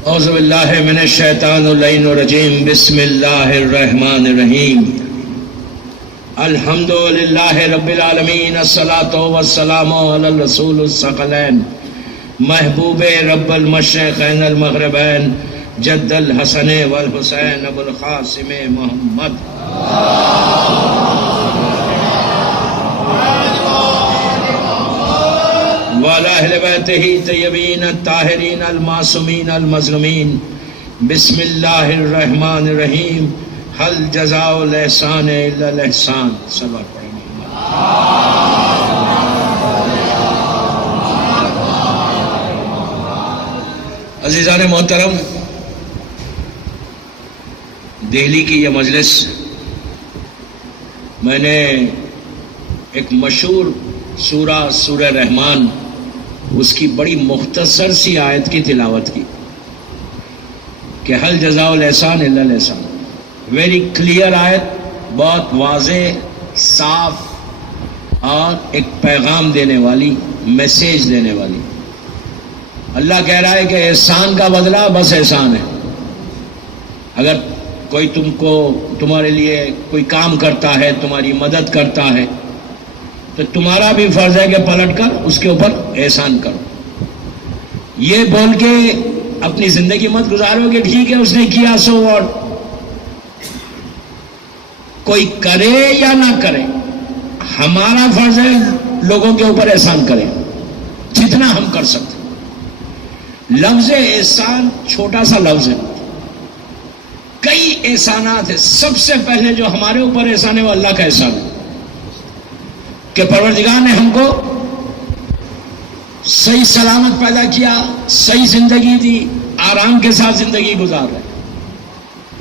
اعوذ باللہ من الشیطان اللعین الرجیم بسم اللہ الرحمن الرحیم الحمد للہ رب العالمین الصلاۃ والسلام علی الرسول الثقلین محبوب رب المشرقین المغربین جد الحسن والحسین ابو القاسم محمد وعلی اہل بیتہ طیبین الطاہرین المعصومین المظلومین بسم اللہ الرحمن الرحیم حل جزاء الاحسان الا الاحسان. صبر پڑھیں عزیزان محترم، دہلی کی یہ مجلس میں نے ایک مشہور سورہ رحمان اس کی بڑی مختصر سی آیت کی تلاوت کی کہ حل جزاء الاحسان الا الاحسان. ویری کلیئر آیت، بہت واضح، صاف اور ایک پیغام دینے والی، میسیج دینے والی. اللہ کہہ رہا ہے کہ احسان کا بدلہ بس احسان ہے. اگر کوئی تمہارے لیے کوئی کام کرتا ہے، تمہاری مدد کرتا ہے، تو تمہارا بھی فرض ہے کہ پلٹ کر اس کے اوپر احسان کرو. یہ بول کے اپنی زندگی مت گزارو کہ ٹھیک ہے اس نے کیا سو اور کوئی کرے یا نہ کرے، ہمارا فرض ہے لوگوں کے اوپر احسان کریں جتنا ہم کر سکتے. لفظ احسان چھوٹا سا لفظ ہے، کئی احسانات ہیں. سب سے پہلے جو ہمارے اوپر احسان ہے وہ اللہ کا احسان ہے کہ پروردگار نے ہم کو صحیح سلامت پیدا کیا، صحیح زندگی دی، آرام کے ساتھ زندگی گزار رہے.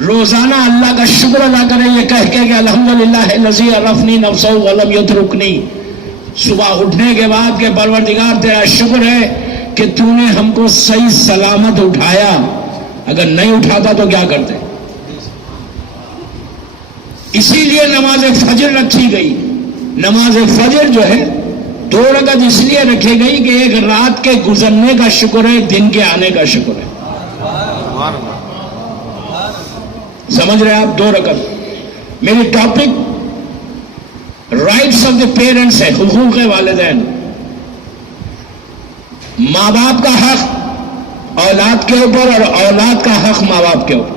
روزانہ اللہ کا شکر ادا کریں یہ کہہ کے کہ الحمدللہ الذی عرفنی نفسہ ولم یترکنی. صبح اٹھنے کے بعد کہ پروردگار تیرا شکر ہے کہ تو نے ہم کو صحیح سلامت اٹھایا، اگر نہیں اٹھاتا تو کیا کرتے. اسی لیے نماز فجر رکھی گئی. نماز فجر جو ہے 2 رکعت اس لیے رکھی گئی کہ ایک رات کے گزرنے کا شکر ہے، دن کے آنے کا شکر ہے. سمجھ رہے آپ؟ 2 رکعت. میری topic rights of the parents ہے، حقوق والدین. ماں باپ کا حق اولاد کے اوپر اور اولاد کا حق ماں باپ کے اوپر.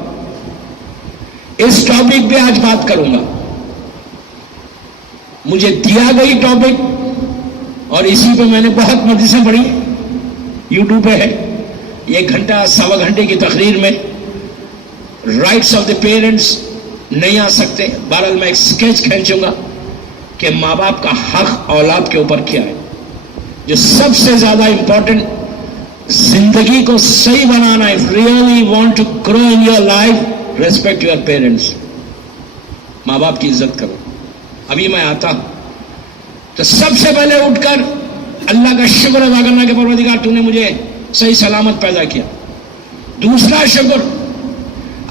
اس ٹاپک پہ آج بات کروں گا. مجھے دیا گئی ٹاپک اور اسی پہ میں نے بہت مجلسیں پڑھی، یوٹیوب پہ ہے. 1 گھنٹہ 1.25 گھنٹے کی تقریر میں رائٹس آف دی پیرنٹس نہیں آ سکتے. بہرحال میں ایک سکیچ کھینچوں گا کہ ماں باپ کا حق اولاد کے اوپر کیا ہے. جو سب سے زیادہ امپورٹنٹ زندگی کو صحیح بنانا ہے. If really want to grow in your life, respect your parents. ماں باپ کی عزت کرو. ابھی میں آتا ہوں تو سب سے پہلے اٹھ کر اللہ کا شکر ادا کرنا کہ پروردگار تو نے مجھے صحیح سلامت پیدا کیا. دوسرا شکر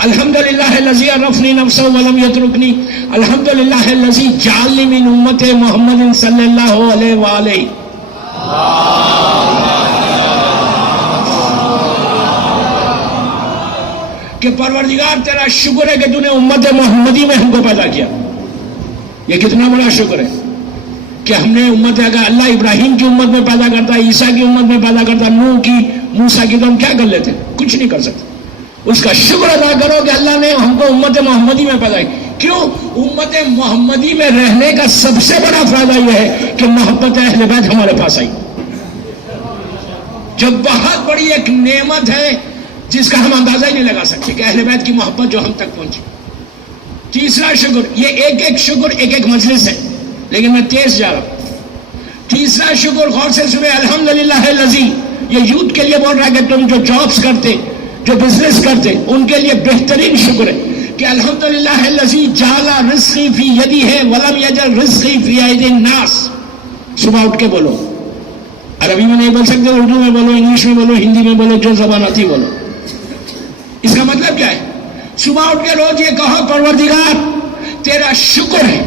الحمدللہ الذی عرفنی نفسہ ولم یترکنی، الحمدللہ الذی جعلنی من امت محمد صلی اللہ علیہ وآلہ. کہ پروردگار تیرا شکر ہے کہ تو نے امت محمدی میں ہم کو پیدا کیا. یہ کتنا بڑا شکر ہے کہ ہم نے امت، اگر اللہ ابراہیم کی امت میں پیدا کرتا، عیسیٰ کی امت میں پیدا کرتا، نوح کی، موسیٰ کی، تو ہم کیا کر لیتے؟ کچھ نہیں کر سکتے. اس کا شکر ادا کرو کہ اللہ نے ہم کو امت محمدی میں پیدا کیا. کیوں؟ امت محمدی میں رہنے کا سب سے بڑا فائدہ یہ ہے کہ محبت اہل بیت ہمارے پاس آئی، جو بہت بڑی ایک نعمت ہے جس کا ہم اندازہ ہی نہیں لگا سکتے کہ اہل بیت کی محبت جو ہم تک پہنچی. تیسرا شکر، یہ ایک شکر ایک مجلس ہے لیکن میں تیز جا رہا ہوں. تیسرا شکر غور سے سنیں، الحمدللہ الذی. یہ یوتھ کے لیے بول رہا ہے کہ تم جو جابس کرتے، جو بزنس کرتے، ان کے لیے بہترین شکر ہے کہ الحمدللہ الذی جعل رزقی فی یدی ہے ولم یجعل رزقی فی ایدی الناس. صبح اٹھ کے بولو. عربی میں نہیں بول سکتے، اردو میں بولو، انگلش میں بولو، ہندی میں بولو، جو زبان آتی بولو. اس کا مطلب کیا ہے؟ صبح اٹھ کے روز یہ کہو پروردگار تیرا شکر ہے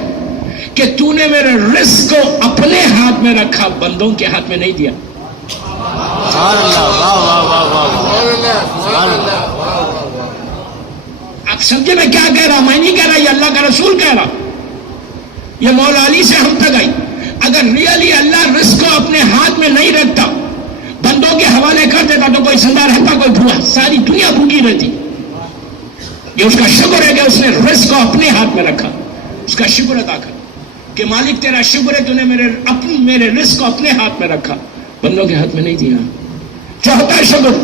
کہ تو نے میرے رزق کو اپنے ہاتھ میں رکھا، بندوں کے ہاتھ میں نہیں دیا. آپ سمجھے میں کیا کہہ رہا؟ میں نہیں کہہ رہا، یہ اللہ کا رسول کہہ رہا، یہ مولا علی سے ہم تک آئی۔ اگر ریئلی اللہ رزق کو اپنے ہاتھ میں نہیں رکھتا، بندوں کے حوالے کر دیتا، تو کوئی زندہ رہتا، کوئی بھوکا، ساری دنیا بھوکی رہتی۔ یہ اس کا شکر ہے کہ اس نے رزق کو اپنے ہاتھ میں رکھا، اس کا شکر ادا کر کہ مالک تیرا شکر ہے، تو نے میرے رزق کو اپنے ہاتھ میں رکھا، بندوں کے ہاتھ میں نہیں دیا۔ چوتھا شکر،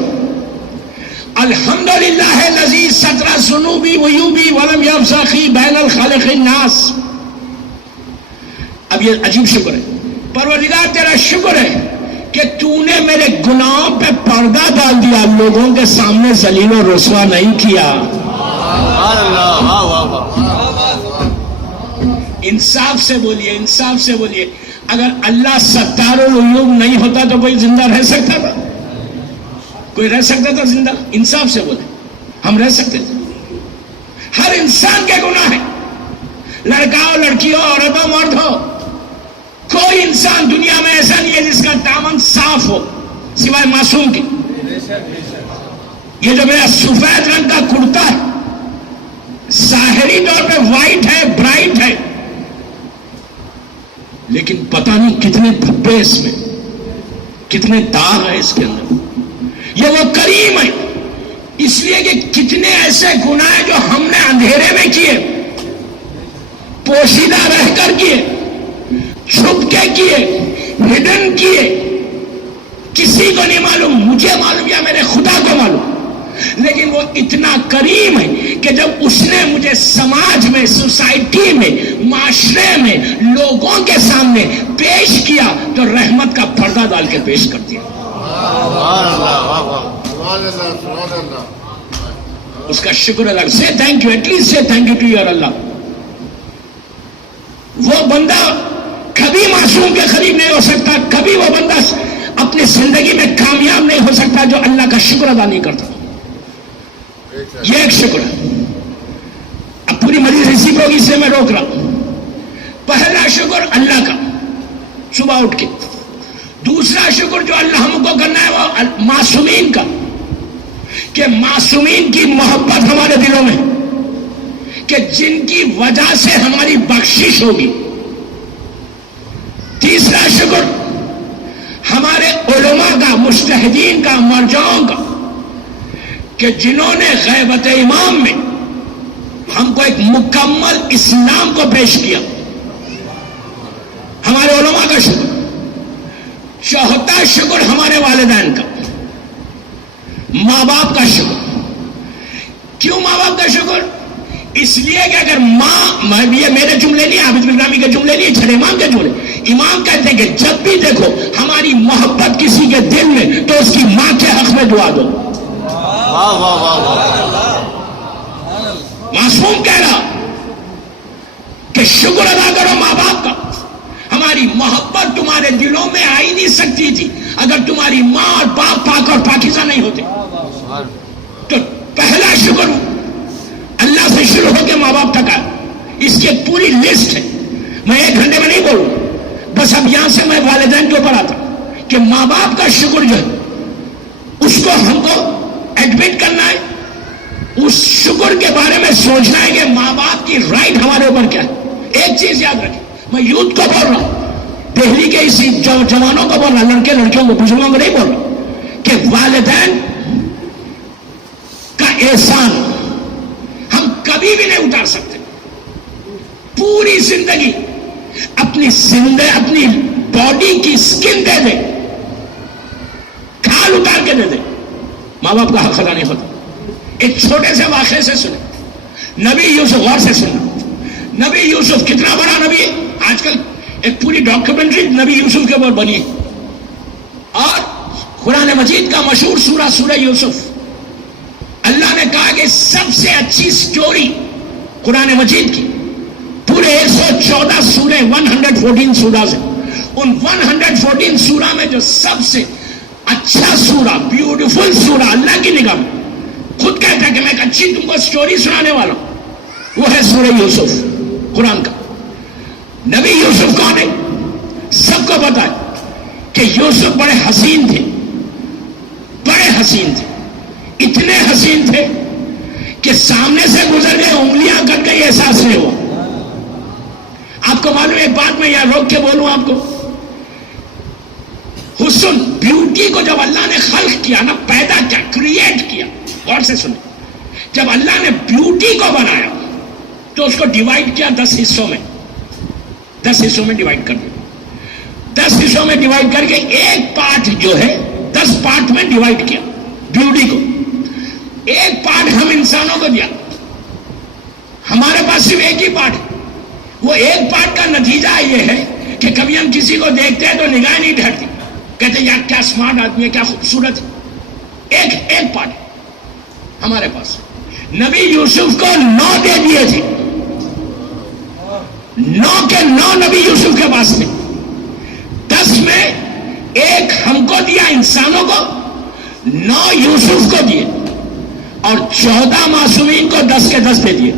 الحمدللہ الذی ستر ذنوبی وعیوبی ولم یفسخی بین الخالق الناس۔ اب یہ عجیب شکر ہے، پروردگار تیرا شکر ہے کہ تو نے میرے گناہوں پہ پردہ ڈال دیا، لوگوں کے سامنے ذلیل و رسوا نہیں کیا۔ انصاف سے بولیے، انصاف سے بولیے، اگر اللہ ستار العیوب نہیں ہوتا تو کوئی زندہ رہ سکتا تھا؟ کوئی رہ سکتا تھا زندہ؟ انصاف سے بولے، ہم رہ سکتے تھے؟ ہر انسان کے گناہ ہیں، لڑکا ہو، لڑکی ہو، عورت ہو، مرد ہو، کوئی انسان دنیا میں ایسا نہیں ہے جس کا دامن صاف ہو سوائے معصوم کے۔ یہ جو میرا سفید رنگ کا کرتا ہے، ظاہری طور پہ وائٹ ہے، برائٹ ہے، لیکن پتہ نہیں کتنے دھبے اس میں، کتنے داغ ہے اس کے اندر۔ یہ وہ کریم ہے، اس لیے کہ کتنے ایسے گناہ ہیں جو ہم نے اندھیرے میں کیے، پوشیدہ رہ کر کیے، چھپ کے کیے، ہڈن کیے، کسی کو نہیں معلوم، مجھے معلوم یا میرے خدا کو معلوم، لیکن وہ اتنا کریم ہے کہ جب اس نے مجھے سماج میں، سوسائٹی میں، معاشرے میں، لوگوں کے سامنے پیش کیا تو رحمت کا پردہ ڈال کے پیش کر دیا۔ اس کا شکر ادا، سے تھینک یو، ایٹ لیسٹ سے تھینک یو ٹو یور اللہ۔ وہ بندہ کبھی معصوم کے قریب نہیں ہو سکتا، کبھی وہ بندہ اپنی زندگی میں کامیاب نہیں ہو سکتا جو اللہ کا شکر ادا نہیں کرتا۔ یہ ایک شکر ہے۔ اب پوری مزید اسی کو اس سے میں روک رہا ہوں۔ پہلا شکر اللہ کا، صبح اٹھ کے۔ دوسرا شکر جو اللہ ہم کو کرنا ہے وہ معصومین کا، کہ معصومین کی محبت ہمارے دلوں میں، کہ جن کی وجہ سے ہماری بخشش ہوگی۔ تیسرا شکر ہمارے علماء کا، مجتہدین کا، مرجعوں کا، کہ جنہوں نے غیبت امام میں ہم کو ایک مکمل اسلام کو پیش کیا، ہمارے علماء کا شکر۔ چوتھا شکر ہمارے والدین کا، ماں باپ کا شکر۔ کیوں ماں باپ کا شکر؟ اس لیے کہ اگر ماں، یہ میرے جملے نہیں، حافظ بن رامی کے جملے نہیں، چھڑے امام کے جملے، امام کہتے ہیں کہ جب بھی دیکھو ہماری محبت کسی کے دل میں تو اس کی ماں کے حق میں دعا دو۔ معصوم کہہ رہا کہ شکر ادا کرو ماں باپ کا، ہماری محبت تمہارے دلوں میں آئی نہیں سکتی تھی اگر تمہاری ماں اور باپ پاک اور پاکیزہ نہیں ہوتے۔ تو پہلا شکر اللہ سے شروع ہو کے ماں باپ تک ہے، اس کی ایک پوری لسٹ ہے، میں ایک گھنٹے میں نہیں بولوں، بس اب یہاں سے میں والدین کے اوپر آتا کہ ماں باپ کا شکر جو ہے اس کو ہم کو ایڈمٹ کرنا ہے، اس شکر کے بارے میں سوچنا ہے کہ ماں باپ کی رائٹ ہمارے اوپر کیا ہے۔ ایک چیز یاد رکھیں، میں یوتھ کو بول رہا ہوں، دہلی کے اسی جوانوں کو بول رہا ہوں، لڑکے لڑکیوں کو، بزرگوں کو نہیں بول رہا، کہ والدین کا احسان ہم کبھی بھی نہیں اتار سکتے۔ پوری زندگی اپنی باڈی کی سکن دے دے، کھال اتار کے دے دے، ماں باپ کا حق ادا نہیں ہوتا۔ ایک چھوٹے سے واقعے سے سنے، نبی یوسف، غور سے سننا، نبی یوسف کتنا بڑا نبی ہے، آج کل ایک پوری ڈاکیومنٹری نبی یوسف کے اوپر بنی، اور قرآن مجید کا مشہور سورہ یوسف، اللہ نے کہا کہ سب سے اچھی سٹوری قرآن مجید کی، پورے 114 سورے، 114 سورہ سے، ان 114 سورہ میں جو سب سے اچھا سورہ، بیوٹیفل سورہ اللہ کی نگاہ میں، خود کہتا ہے کہ میں ایک اچھی تم کو سٹوری سنانے والا ہوں، وہ ہے سورہ یوسف قرآن کا۔ نبی یوسف کون ہے؟ کو پتا ہے کہ یوسف بڑے حسین تھے، بڑے حسین تھے، اتنے حسین تھے کہ سامنے سے گزر گئے، انگلیاں کٹ گئی، احساس نہیں ہوا. آپ کو معلوم ہے، ایک بات میں یہاں روک کے بولوں آپ کو، حسن بیوٹی کو جب اللہ نے خلق کیا نا، پیدا کیا، کریٹ کیا، غور سے سنیں، جب اللہ نے بیوٹی کو بنایا تو اس کو ڈیوائڈ کیا 10 حصوں میں، 10 حصوں میں ڈیوائڈ کر دیا. 10 حصوں میں ڈیوائڈ کر کے ایک پارٹ جو ہے 10 پارٹ میں ڈیوائڈ کیا بیوٹی کو. ایک پارٹ ہم انسانوں کو دیا، ہمارے پاس صرف ایک ہی پارٹ ہے. وہ ایک پارٹ کا نتیجہ یہ ہے کہ کبھی ہم کسی کو دیکھتے ہیں تو نگاہ نہیں ٹھہرتی، کہتے ہیں یار کیا اسمارٹ آدمی ہے، کیا خوبصورت ہے. ایک پارٹ ہے ہمارے پاس. نبی یوسف کو 9 دے دیے تھے، 9 کے 9 نبی یوسف کے پاس تھے. 10 میں ایک ہم کو دیا انسانوں کو، 9 یوسف کو دیے، اور 14 معصومین کو 10 کے 10 دے دیے.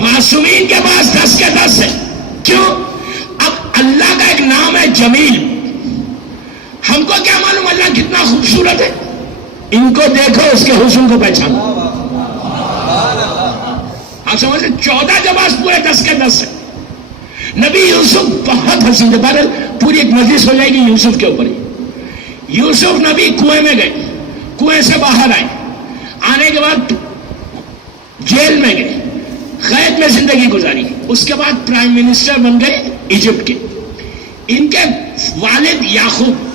معصومین کے پاس 10 کے 10 ہے. کیوں؟ اب اللہ کا ایک نام ہے جمیل. ہم کو کیا معلوم اللہ کتنا خوبصورت ہے؟ ان کو دیکھو، اس کے حسن کو پہچانو. آپ سمجھتے 14 کے پاس پورے 10 کے 10 ہے. نبی یوسف بہت حسین تھے. بہرحال پوری ایک مجلس ہو جائے گی یوسف کے اوپر ہی. یوسف نبی کنویں میں گئے، کنویں سے باہر آئے، آنے کے بعد جیل میں گئے، قید میں زندگی گزاری. اس کے بعد پرائم منسٹر بن گئے ایجپٹ کے. ان کے والد یعقوب،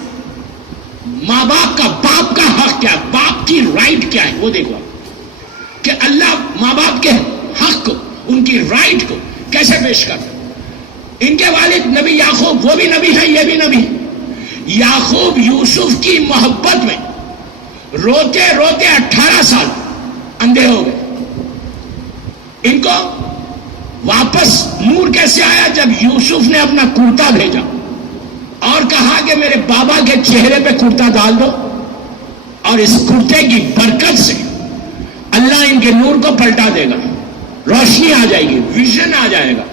ماں باپ کا حق کیا، باپ کی رائٹ کیا ہے وہ دیکھو کہ اللہ ماں باپ کے حق کو، ان کی رائٹ کو کیسے پیش کرتا. ان کے والد نبی یعقوب، وہ بھی نبی ہے، یہ بھی نبی ہے. یعقوب یوسف کی محبت میں روتے روتے 18 سال اندھے ہو گئے. ان کو واپس نور کیسے آیا؟ جب یوسف نے اپنا کرتا بھیجا اور کہا کہ میرے بابا کے چہرے پہ کرتا ڈال دو، اور اس کرتے کی برکت سے اللہ ان کے نور کو پلٹا دے گا، روشنی آ جائے گی، ویژن آ جائے گا.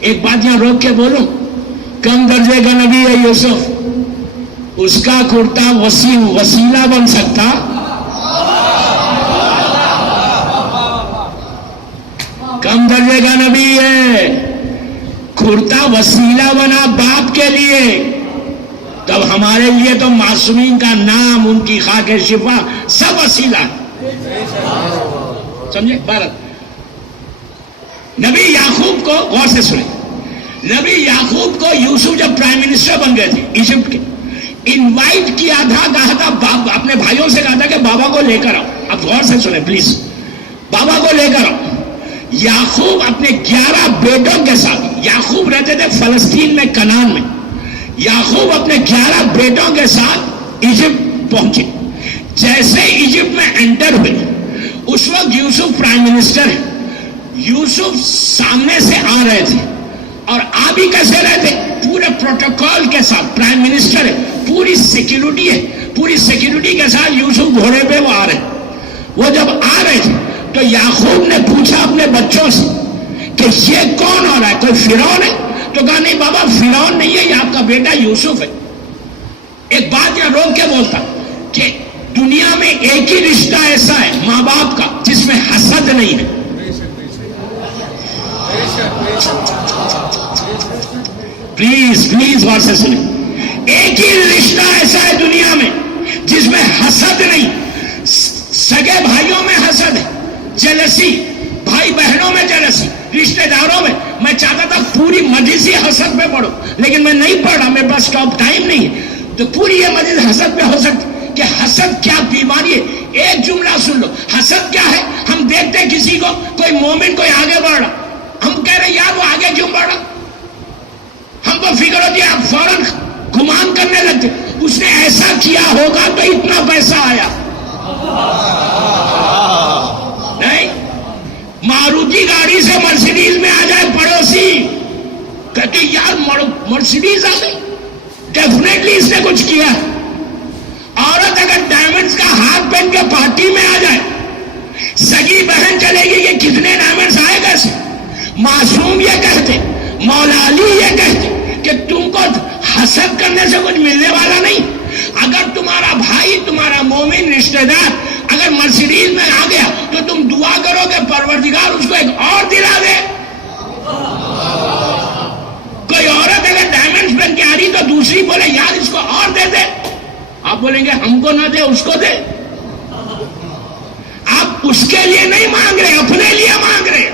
ایک بات یہاں روک کے بولوں، کم درجے کا نبی ہے یوسف، اس کا کرتا وسیلہ بن سکتا. کم درجے کا نبی ہے، کرتا وسیلہ بنا باپ کے لیے. تب ہمارے لیے تو معصومین کا نام، ان کی خاک شفا سب وسیلہ ہے. سمجھے؟ بھارت نبی یعقوب کو غور سے سنیں. نبی یعقوب کو یوسف جب پرائم منسٹر بن گئے تھے ایجپٹ کے، انوائٹ کیا تھا، کہا تھا اپنے بھائیوں سے کہا تھا کہ بابا کو لے کر آؤ. اب غور سے سنیں پلیز، بابا کو لے کر آؤ. یعقوب اپنے 11 بیٹوں کے ساتھ، یعقوب رہتے تھے فلسطین میں، کنعان میں. یعقوب اپنے 11 بیٹوں کے ساتھ ایجپٹ پہنچے. جیسے ایجپٹ میں انٹر ہوئے، اس وقت یوسف پرائم منسٹر ہے. یوسف سامنے سے آ رہے تھے، اور آ بھی کیسے رہے تھے؟ پورے پروٹوکول کے ساتھ. پرائم منسٹر ہے، پوری سیکیورٹی ہے، پوری سیکیورٹی کے ساتھ یوسف گھوڑے پہ وہ آ رہے. وہ جب آ رہے تھے تو یعقوب نے پوچھا اپنے بچوں سے کہ یہ کون آ رہا ہے؟ کوئی فرعون ہے؟ تو کہا نہیں بابا، فرعون نہیں ہے، یہ آپ کا بیٹا یوسف ہے. ایک بات یہاں روک کے بولتا کہ دنیا میں ایک ہی رشتہ ایسا ہے ماں باپ کا جس میں حسد نہیں ہے. پلیز غور سے سنیں. ایک ہی رشتہ ایسا ہے دنیا میں جس میں حسد نہیں. سگے بھائیوں میں حسد ہے، جلسی، بھائی بہنوں میں جلسی، رشتہ داروں میں. میں چاہتا تھا پوری مجلس حسد پہ پڑھو، لیکن میں نہیں پڑھ رہا، میرے پاس ٹائم نہیں ہے. تو پوری یہ مجلس حسد پہ ہو سکتی کہ حسد کیا بیماری ہے. ایک جملہ سن لو، حسد کیا ہے؟ ہم دیکھتے ہیں کسی کو، کوئی مومن کوئی آگے بڑھ رہا، ہم کہہ رہے یار وہ آگے کیوں بڑھ رہا؟ ہم کو فکر ہوتی ہے، آپ فوراً گمان کرنے لگتے اس نے ایسا کیا ہوگا تو اتنا پیسہ آیا. نہیں، ماروتی گاڑی سے مرسیڈیز میں آ جائے پڑوسی، کہتے یار مرسیڈیز آ گئی، ڈیفینیٹلی اس نے کچھ کیا. عورت اگر ڈائمنڈز کا ہاتھ پہن کے پارٹی میں آ جائے، سگی بہن چلے گی کہ کتنے ڈائمنڈز آئے کیسے. معصوم یہ کہتے، مولا علی یہ کہتے کہ تم کو حسد کرنے سے کچھ ملنے والا نہیں. اگر تمہارا مومن رشتہ دار اگر مرسیڈیز میں آ گیا تو تم دعا کرو کہ پروردگار اس کو ایک اور دلا دے. کوئی عورت اگر ڈائمنڈز پہن کے آ رہی تو دوسری بولے یار اس کو اور دے دے. آپ بولیں گے ہم کو نہ دے اس کو دے. آپ اس کے لیے نہیں مانگ رہے, اپنے لیے مانگ رہے.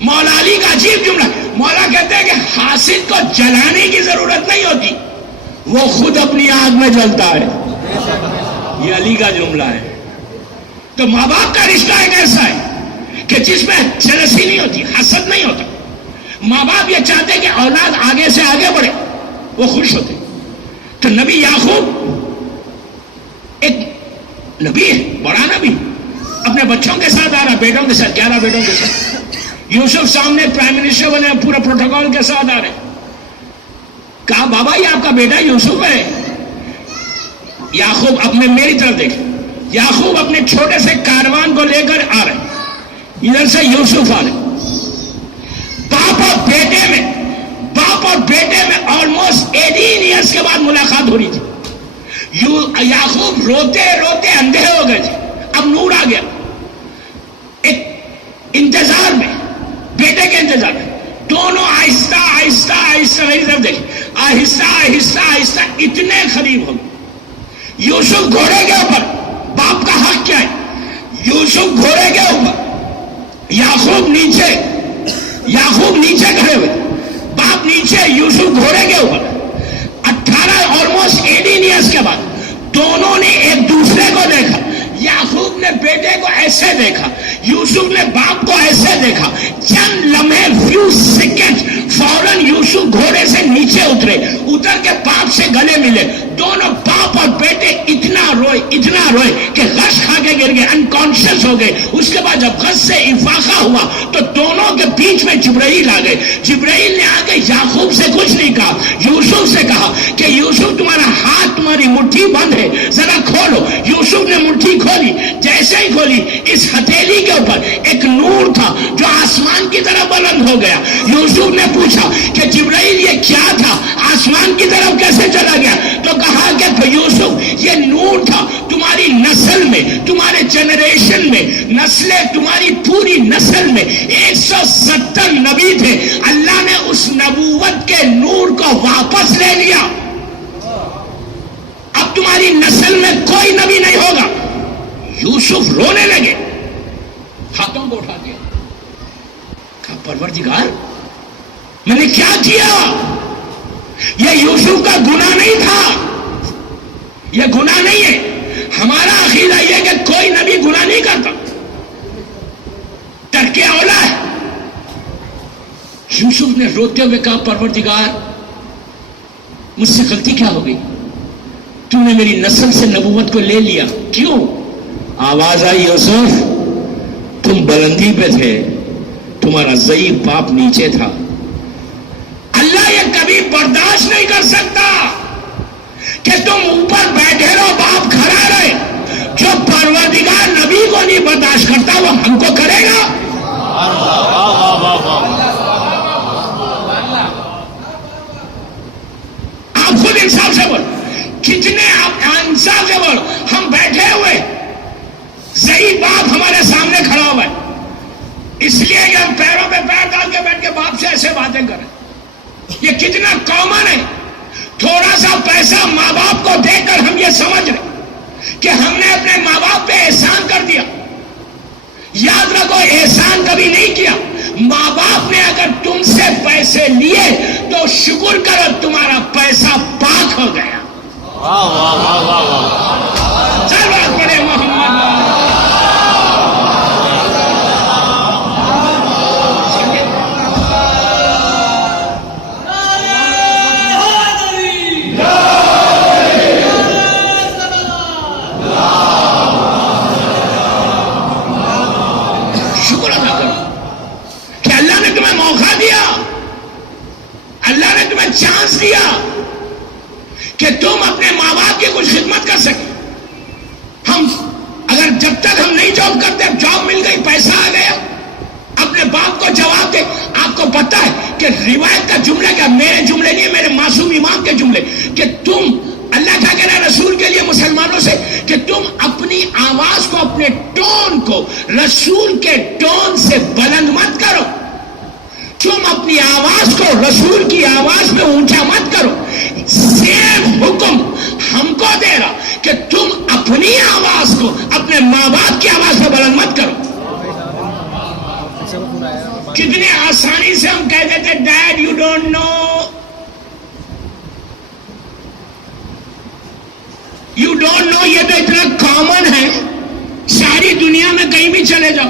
مولا علی کا عجیب جملہ, مولا کہتے ہیں کہ حاسد کو جلانے کی ضرورت نہیں ہوتی, وہ خود اپنی آگ میں جلتا ہے. یہ علی کا جملہ ہے. تو ماں باپ کا رشتہ ایک ایسا ہے کہ جس میں جلسی نہیں ہوتی, حسد نہیں ہوتا. ماں باپ یہ چاہتے کہ اولاد آگے سے آگے بڑھے, وہ خوش ہوتے. تو نبی یعقوب ایک نبی ہے, بڑا نبی, اپنے بچوں کے ساتھ آ رہا, بیٹوں کے ساتھ, 11 بیٹوں کے ساتھ. یوسف سامنے پرائم منسٹر بنے, پورا پروٹوکول کے ساتھ آ رہے. کہا بابا یہ آپ کا بیٹا یوسف ہے. یعقوب اپنے میری طرف دیکھ, یعقوب اپنے چھوٹے سے کاروان کو لے کر آ رہے, ادھر سے یوسف آ رہے. باپ اور بیٹے میں آلموسٹ 18 ایئرس کے بعد ملاقات ہو رہی تھی. یعقوب روتے روتے اندھے ہو گئے تھے, اب نور آ گیا. ایک انتظار میں, بیٹے کے انتظار میں, دونوں آہستہ آہستہ آہستہ, میری طرف دیکھیں, آہستہ آہستہ آہستہ اتنے قریب ہو گئے. یوسف گھوڑے کے اوپر, باپ کا حق کیا ہے؟ یوسف گھوڑے کے اوپر, یعقوب نیچے کھڑے ہوئے, باپ نیچے, یوسف گھوڑے کے اوپر. 18 ایئرس کے بعد دونوں نے ایک دوسرے کو دیکھا. یعقوب نے بیٹے کو ایسے دیکھا, یوسف نے باپ کو ایسے دیکھا. چند لمحے, فیو سیکنڈ, فوراً یوسف گھوڑے سے نیچے اتر کے باپ سے گلے ملے. دونوں باپ اور بیٹے اتنا روئے کہ غش کھا کے گر گئے, انکانشیس ہو گئے. اس کے بعد جب غش سے افاقہ ہوا تو دونوں کے بیچ میں جبرائیل آ گئے. جبرائیل نے آ کے یعقوب سے کچھ نہیں کہا, یوسف سے کہا کہ یوسف تمہارا ہاتھ, تمہاری مٹھی بند ہے, ذرا کھولو. یوسف نے مٹھی کھولی. جیسے ہی کھولی, اس ہتھیلی کے اوپر ایک نور تھا جو آسمان کی طرف بلند ہو گیا. یوسف نے پوچھا کہ جبرائیل یہ کیا تھا, آسمان کی طرف کیسے چلا گیا؟ تو کہا کہ یوسف یہ نور تھا تمہاری نسل میں, تمہارے جنریشن میں, نسلیں تمہاری پوری نسل میں 170 نبی تھے, اللہ نے اس نبوت کے نور کو واپس لے لیا. اب تمہاری نسل میں کوئی نبی نہیں ہوگا. یوسف رونے لگے, ہاتھوں کو اٹھا دیا, کہا پروردگار میں نے کیا کیا؟ یہ یوسف کا گناہ نہیں تھا, یہ گناہ نہیں ہے. ہمارا عقیدہ یہ کہ کوئی نبی گناہ نہیں کرتا, ترک اولا ہے. یوسف نے روتے ہوئے کہا پروردگار مجھ سے غلطی کیا ہو گئی, تو نے میری نسل سے نبوت کو لے لیا, کیوں؟ آواز آئی یوسف تم بلندی پہ تھے, تمہارا ضعیف باپ نیچے تھا. اللہ یہ کبھی برداشت نہیں کر سکتا کہ تم اوپر بیٹھے رہو, باپ کھڑا رہے. جو پروردگار نبی کو نہیں برداشت کرتا وہ ہم کو کرے گا. آپ خود انصاف سے بول, کتنے آپ انصاف سے بول. ہم بیٹھے ہوئے, ضعیف باپ ہمارے سامنے کھڑا ہوا ہے, اس لیے کہ ہم پیروں پہ پیر ڈال کے بیٹھ کے باپ سے ایسے باتیں کریں. یہ کتنا کامن ہے. تھوڑا سا پیسہ ماں باپ کو دے کر ہم یہ سمجھ رہے کہ ہم نے اپنے ماں باپ پہ احسان کر دیا. یاد رکھو احسان کبھی نہیں کیا. ماں باپ نے اگر تم سے پیسے لیے تو شکر کرو تمہارا پیسہ پاک ہو گیا. چل بات پڑے محمد. چانس دیا کہ تم اپنے ماں باپ کی کچھ خدمت کر سکے. ہم اگر جب تک ہم نہیں جاب کرتے, جاب مل گئی, پیسہ آ گیا, اپنے باپ کو جواب دے. آپ کو پتا ہے کہ روایت کا جملہ کیا, میرے جملے نہیں, میرے معصوم امام کے جملے, کہ تم اللہ کیا کہہ رہا ہے رسول کے لیے, مسلمان مسلمانوں سے کہ تم اپنی آواز کو، اپنے ٹون کو رسول کے ٹون سے بلند مت کرو. تم اپنی آواز کو رسول کی آواز میں اونچا مت کرو. سیم حکم ہم کو دے رہا کہ تم اپنی آواز کو اپنے ماں باپ کی آواز میں بلند مت کرو. کتنے آسانی سے ہم کہہ دیتے dad you don't know, you don't know. یہ تو اتنا کامن ہے ساری دنیا میں، کہیں بھی چلے جاؤ.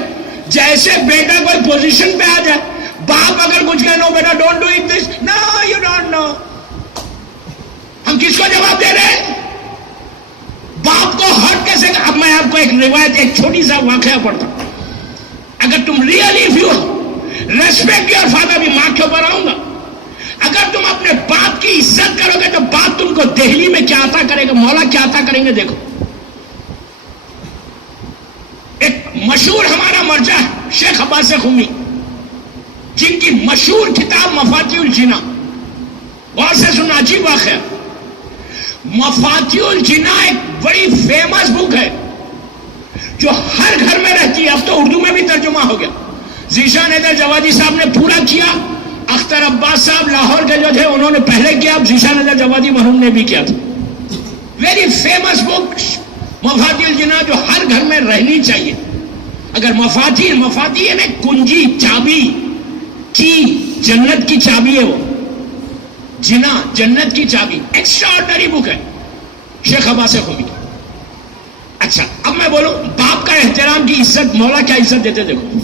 جیسے بیٹا کوئی پوزیشن پہ آ جائے، باپ اگر کچھ کہے، نو بیٹا don't do it this, no you don't know. ہم کس کو جواب دے رہے ہیں؟ باپ کو ہٹ کیسے؟ اب میں آپ کو ایک روایت، ایک چھوٹی سا واقعہ پڑھتا ہوں. اگر تم really if you respect your father, بھی ماں کے اوپر آؤں گا، اگر تم اپنے باپ کی عزت کرو گے تو باپ تم کو دہلی میں کیا عطا کرے گا، مولا کیا عطا کریں گے. دیکھو ایک مشہور ہمارا مرجع ہے شیخ عباس قمی، جن کی مشہور کتاب مفاتیح الجناں. غور سے سننا، عجیب واقعہ. مفاتیح الجناں ایک بڑی فیمس بک ہے جو ہر گھر میں رہتی ہے. اب تو اردو میں بھی ترجمہ ہو گیا. ذیشان حیدر جوادی صاحب نے پورا کیا، اختر عباس صاحب لاہور کے جو تھے انہوں نے پہلے کیا، اب ذیشان حیدر جوادی مرحوم نے بھی کیا تھا. ویری فیمس بک مفاتیح الجناں، جو ہر گھر میں رہنی چاہیے. اگر مفاتیح یعنی کنجی، چابی، کی جنت کی چابی ہے وہ. جناں جنت کی چابی، ایکسٹرا آرڈنری بک ہے شیخ عباس قمی کی. اچھا اب میں بولوں باپ کا احترام کی عزت، مولا کیا عزت دیتے. دیکھو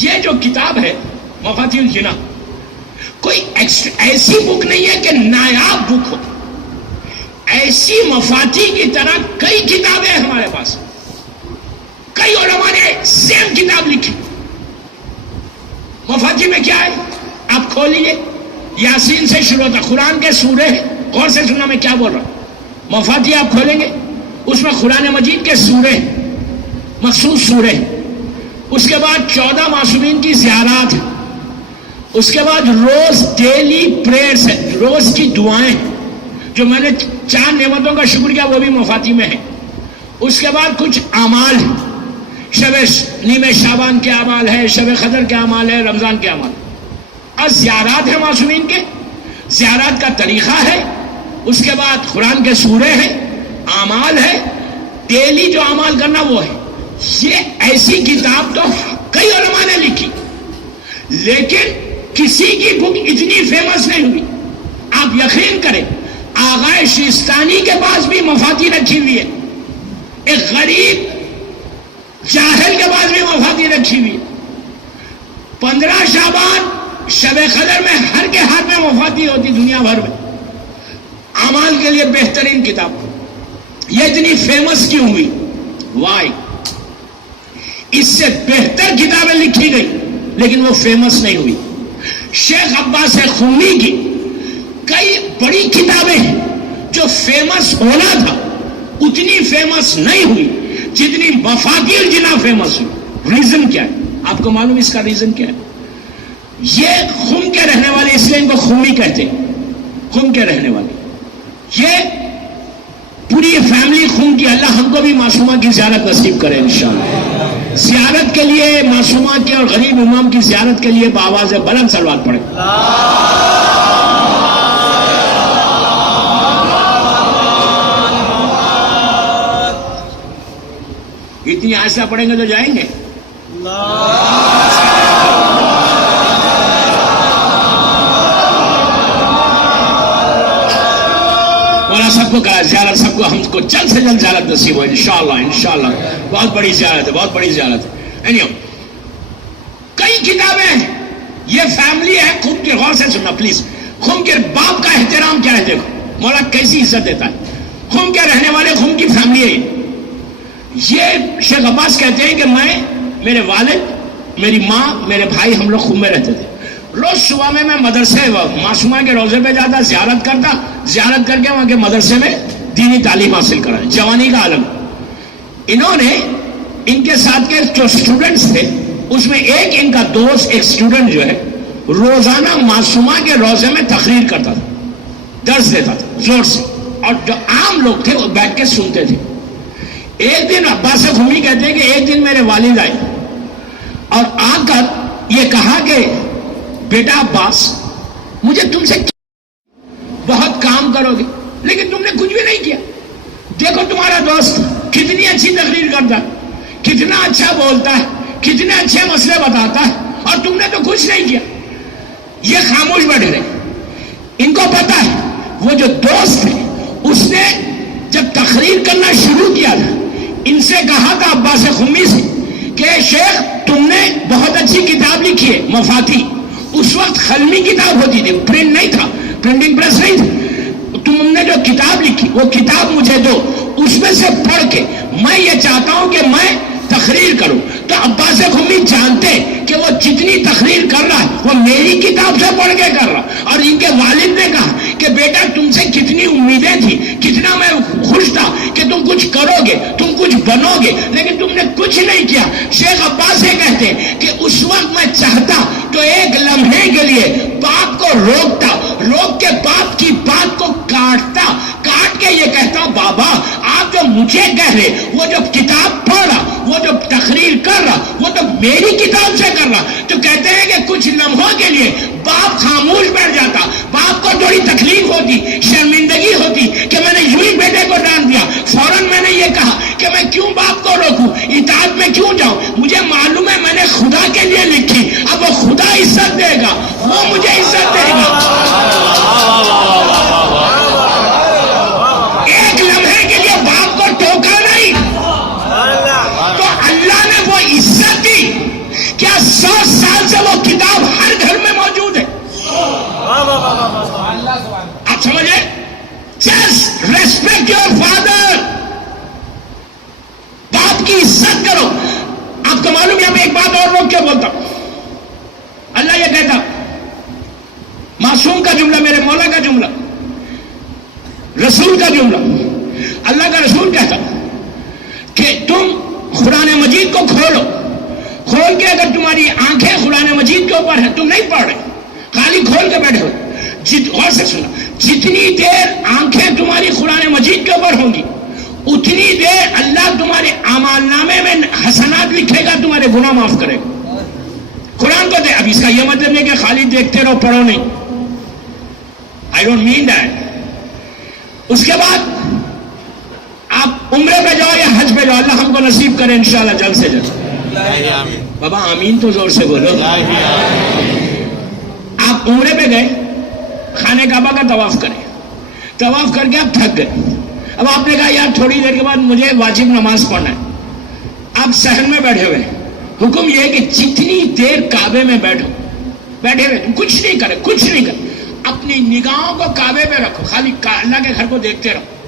یہ جو کتاب ہے مفاتیح الجناں، کوئی ایسی بک نہیں ہے کہ نایاب بک ہو. ایسی مفاتیح کی طرح کئی کتابیں ہیں ہمارے پاس. کئی علماء نے سیم کتاب لکھی. مفاتیح میں کیا ہے آپ کھول لیجیے، یاسین سے شروع ہوتا، قرآن کے سورے ہیں. غور سے سننا میں کیا بول رہا ہوں. مفاتیح آپ کھولیں گے اس میں قرآن مجید کے سورے، مخصوص سورے. اس کے بعد 14 معصومین کی زیارات، اس کے بعد روز ڈیلی پریئرز ہے، روز کی دعائیں جو میں نے 4 نعمتوں کا شکر کیا وہ بھی مفاتیح میں ہے. اس کے بعد کچھ اعمال، شب نیمہ شعبان کے اعمال ہے، شب قدر کے اعمال ہے، رمضان کے اعمال. اور زیارات ہے معصومین کے، زیارات کا طریقہ ہے. اس کے بعد قرآن کے سورے ہیں، اعمال ہے، ڈیلی جو اعمال کرنا وہ ہے. یہ ایسی کتاب تو کئی علماء نے لکھی، لیکن کسی کی بک اتنی فیمس نہیں ہوئی. آپ یقین کریں آغا شیستانی کے پاس بھی مفاتیح رکھی ہوئی ہے، ایک غریب جاہل کے پاس بھی مفاتیح رکھی ہوئی ہے. 15 شعبان شب قدر میں ہر کے ہاتھ میں مفاتیح ہوتی دنیا بھر میں. اعمال کے لیے بہترین کتاب. یہ اتنی فیمس کیوں ہوئی؟ وائی؟ اس سے بہتر کتابیں لکھی گئی لیکن وہ فیمس نہیں ہوئی. شیخ عباس قمی کی کئی بڑی کتابیں ہیں جو فیمس ہونا تھا اتنی فیمس نہیں ہوئی جتنی مفاتیح الجناں فیمس ہوئی. ریزن کیا ہے آپ کو معلوم؟ اس کا ریزن کیا ہے؟ یہ خم کے رہنے والے، اس لیے ان کو خمی کہتے ہیں، خم کے رہنے والے. یہ پوری فیملی خم کی. اللہ ہم کو بھی معصومہ کی زیارت نصیب کرے انشاءاللہ. زیارت کے لیے معصومہ کی اور غریب امام کی زیارت کے لیے بآواز بلند صلوات پڑھیں. اتنی آہستہ پڑھیں گے تو جائیں گے. سب کو کرا زیارت، سب کو ہم کو جلد سے جلد زیارت نصیب ہو انشاءاللہ. انشاءاللہ بہت بڑی زیارت ہے، بہت بڑی زیارت ہے. کئی کتابیں ہیں. یہ فیملی ہے خم کی. غور سے سننا پلیز. خم کے باپ کا احترام کیا ہے؟ دیکھو مولا کیسی عزت دیتا ہے. خم کے رہنے والے خم کی فیملی ہے. یہ شیخ عباس کہتے ہیں کہ میں، میرے والد، میری ماں، میرے بھائی، ہم لوگ خم میں رہتے تھے. روز صبح میں مدرسے معصومہ کے روزے پہ جاتا، زیارت کرتا، زیارت کر کے وہاں کے مدرسے میں دینی تعلیم حاصل کرا. جوانی کا عالم. انہوں نے ان کے ساتھ کے جو اسٹوڈنٹس تھے اس میں ایک ان کا دوست، ایک اسٹوڈنٹ جو ہے روزانہ معصومہ کے روزے میں تقریر کرتا تھا، درس دیتا تھا زور سے. اور جو عام لوگ تھے وہ بیٹھ کے سنتے تھے. ایک دن عباس خمی کہتے ہیں کہ ایک دن میرے والد آئے اور آ کر یہ کہا کہ بیٹا عباس مجھے تم سے بہت کام کرو گے لیکن تم نے کچھ بھی نہیں کیا. دیکھو تمہارا دوست کتنی اچھی تقریر کرتا ہے, کتنا اچھا بولتا ہے, کتنے اچھے مسئلے بتاتا ہے, اور تم نے تو کچھ نہیں کیا. یہ خاموش بیٹھے رہے. ان کو پتا ہے وہ جو دوست ہے اس نے جب تقریر کرنا شروع کیا تھا ان سے کہا تھا عباس خمی سے کہ شیخ تم نے بہت اچھی کتاب لکھی ہے مفاتی. اس وقت خلمی کتاب ہوتی تھی, پرنٹ نہیں تھا, پرنٹنگ پریس نہیں تھی. تم نے جو کتاب لکھی وہ کتاب مجھے دو, اس میں سے پڑھ کے میں یہ چاہتا ہوں کہ میں تقریر کروں. تو عباس خمی جانتے کہ وہ جتنی تقریر کر رہا ہے وہ میری کتاب سے پڑھ کے کر رہا. اور ان کے والد نے کہا کہ بیٹا تم سے کتنی امیدیں تھی, کتنا میں خوش تھا کہ تم کچھ کرو گے, تم کچھ بنو گے, لیکن تم نے کچھ نہیں کیا. شیخ عباس یہ کہتے کہ اس وقت میں چاہتا تو ایک لمحے کے لیے باپ کو روکتا, روک کے باپ کی بات کو کاٹ کے یہ کہتا بابا آپ جو مجھے کہہ رہے وہ جو کتاب پڑھ رہا, وہ جو تقریر کر رہا, وہ تو میری کتاب سے کر رہا. تو کہتے ہیں کہ کچھ لمحوں کے لیے باپ خاموش بیٹھ جاتا. باپ کو تھوڑی تکلیف ہوتی, شرمندگی ہوتی کہ میں نے یوں ہی بیٹے کو ڈال دیا. فوراً میں نے یہ کہا کہ میں کیوں باپ کو روکوں, اطاعت میں کیوں جاؤں, مجھے معلوم ہے میں نے خدا کے لیے لکھی. اب وہ خدا عزت دے گا, وہ مجھے عزت دے گا. ایک لمحے کے لیے باپ کو ٹوکا نہیں تو اللہ نے وہ عزت دی. کیا 100 سال سے وہ کتاب ہر گھر میں موجود ہے. آپ سمجھے, جسٹ ریسپیکٹ یور فادر. باپ کی عزت کرو. آپ کو معلوم ہے میں ایک بات اور روک کے بولتا ہوں. اللہ یہ کہتا, معصوم کا جملہ, میرے مولا کا جملہ, رسول کا جملہ, اللہ کا رسول کہتا کہ تم قرآن مجید کو کھولو, کھول کے اگر تمہاری آنکھیں قرآن مجید کے اوپر ہیں, تم نہیں پڑھ رہے, خالی کھول کے بیٹھے ہو, غور سے سنا, جتنی دیر آنکھیں تمہاری قرآن مجید کے اوپر ہوں گی اتنی دیر اللہ تمہارے اعمال نامے میں حسنات لکھے گا, تمہارے گناہ معاف کرے گا. قرآن کو دے. اب اس کا یہ مطلب نہیں کہ خالی دیکھتے رہو پڑھو نہیں, آئی ڈونٹ مین دیٹ. اس کے بعد آپ عمرے پہ جاؤ یا حج پہ جاؤ, اللہ ہم کو نصیب کرے انشاءاللہ جلد سے جلد. بابا آمین تو زور سے بولو. آپ عمرے پہ گئے, خانہ کعبہ کا طواف کریں, طواف کر کے آپ تھک گئے. اب آپ نے کہا یار تھوڑی دیر کے بعد مجھے واجب نماز پڑھنا ہے. آپ صحن میں بیٹھے ہوئے, حکم یہ ہے کہ جتنی دیر کعبے میں بیٹھے ہوئے تم کچھ نہیں کرے, کچھ نہیں کرے, اپنی نگاہوں کو کعبے پہ رکھو, خالی اللہ کے گھر کو دیکھتے رہو.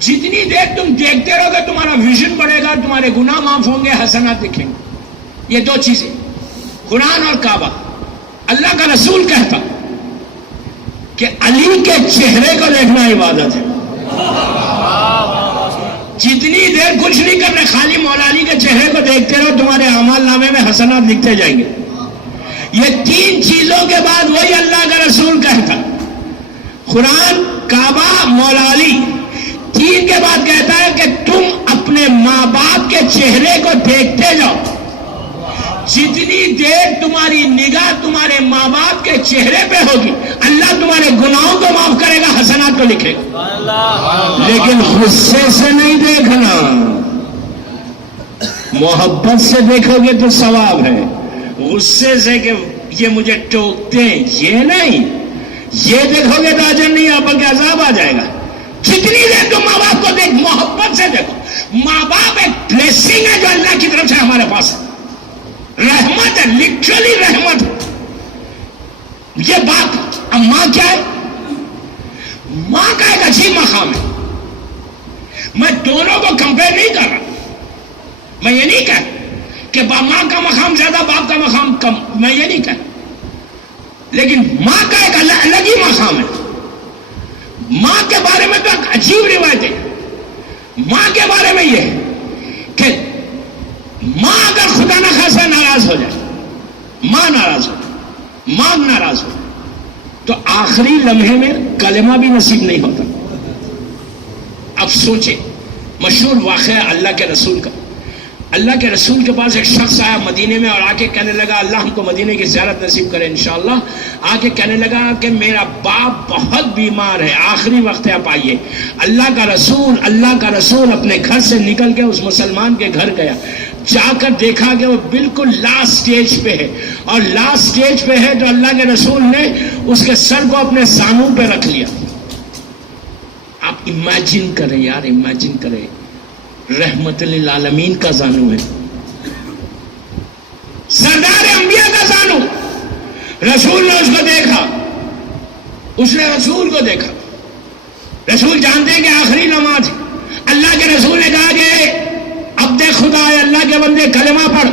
جتنی دیر تم دیکھتے رہو گے تمہارا ویژن بڑھے گا, تمہارے گناہ معاف ہوں گے, حسنات دکھیں گے. یہ دو چیزیں, قرآن اور کعبہ. اللہ کا رسول کہتا کہ علی کے چہرے کو دیکھنا عبادت ہے. جتنی دیر کچھ نہیں کرنا, خالی مولا علی کے چہرے کو دیکھتے رہو, تمہارے اعمال نامے میں حسنات لکھتے جائیں گے. یہ 3 چیزوں کے بعد وہی اللہ کا رسول کہتا, قرآن, کعبہ, مولا علی. 3 کے بعد کہتا ہے کہ تم اپنے ماں باپ کے چہرے کو دیکھتے جاؤ. جتنی دیر تمہاری نگاہ تمہارے ماں باپ کے چہرے پہ ہوگی اللہ تمہارے گناہوں کو معاف کرے گا, حسنات کو لکھے گا. لیکن غصے سے نہیں دیکھنا, محبت سے دیکھو گے تو ثواب ہے. غصے سے کہ یہ مجھے ٹوکتے ہیں یہ نہیں, یہ دیکھو گے تو اجر نہیں, آپ کے عذاب آ جائے گا. جتنی دیر تم ماں باپ کو دیکھ, محبت سے دیکھو. ماں باپ ایک بلیسنگ ہے جو اللہ کی طرف سے ہمارے پاس ہے, رحمت ہے, لٹرلی رحمت ہے. یہ بات. اب ماں کیا ہے, ماں کا ایک عجیب مقام ہے. میں دونوں کو کمپیئر نہیں کر رہا, میں یہ نہیں کہہ کہ ماں کا مقام زیادہ باپ کا مقام کم, میں یہ نہیں کہہ, لیکن ماں کا ایک الگ ہی مقام ہے. ماں کے بارے میں تو ایک عجیب روایت ہے. ماں کے بارے میں یہ ہے کہ ماں اگر خدا نہ خاصا ناراض ہو جائے, ماں ناراض ہو جائے, ماں ناراض ہو جائے تو آخری لمحے میں کلمہ بھی نصیب نہیں ہوتا. اب سوچیں، مشہور واقعہ اللہ کے رسول کا، اللہ کے رسول کے پاس ایک شخص آیا مدینے میں اور آ کے کہنے لگا اللہ ہم کو مدینے کی زیارت نصیب کرے انشاءاللہ. آ کے کہنے لگا کہ میرا باپ بہت بیمار ہے، آخری وقت ہے، آپ آئیے. اللہ کا رسول اپنے گھر سے نکل کے اس مسلمان کے گھر گیا. جا کر دیکھا کہ وہ بالکل لاسٹ سٹیج پہ ہے، اور لاسٹ سٹیج پہ ہے تو اللہ کے رسول نے اس کے سر کو اپنے زانوں پہ رکھ لیا. آپ امیجن کریں یار، امیجن کریں، رحمت للعالمین کا زانو ہے، سردار انبیاء کا زانو. رسول نے اس کو دیکھا، اس نے رسول کو دیکھا. رسول جانتے ہیں کہ آخری نماز. اللہ کے رسول نے کہا کہ عبد خدا ہے، اللہ کے بندے کلمہ پڑھ.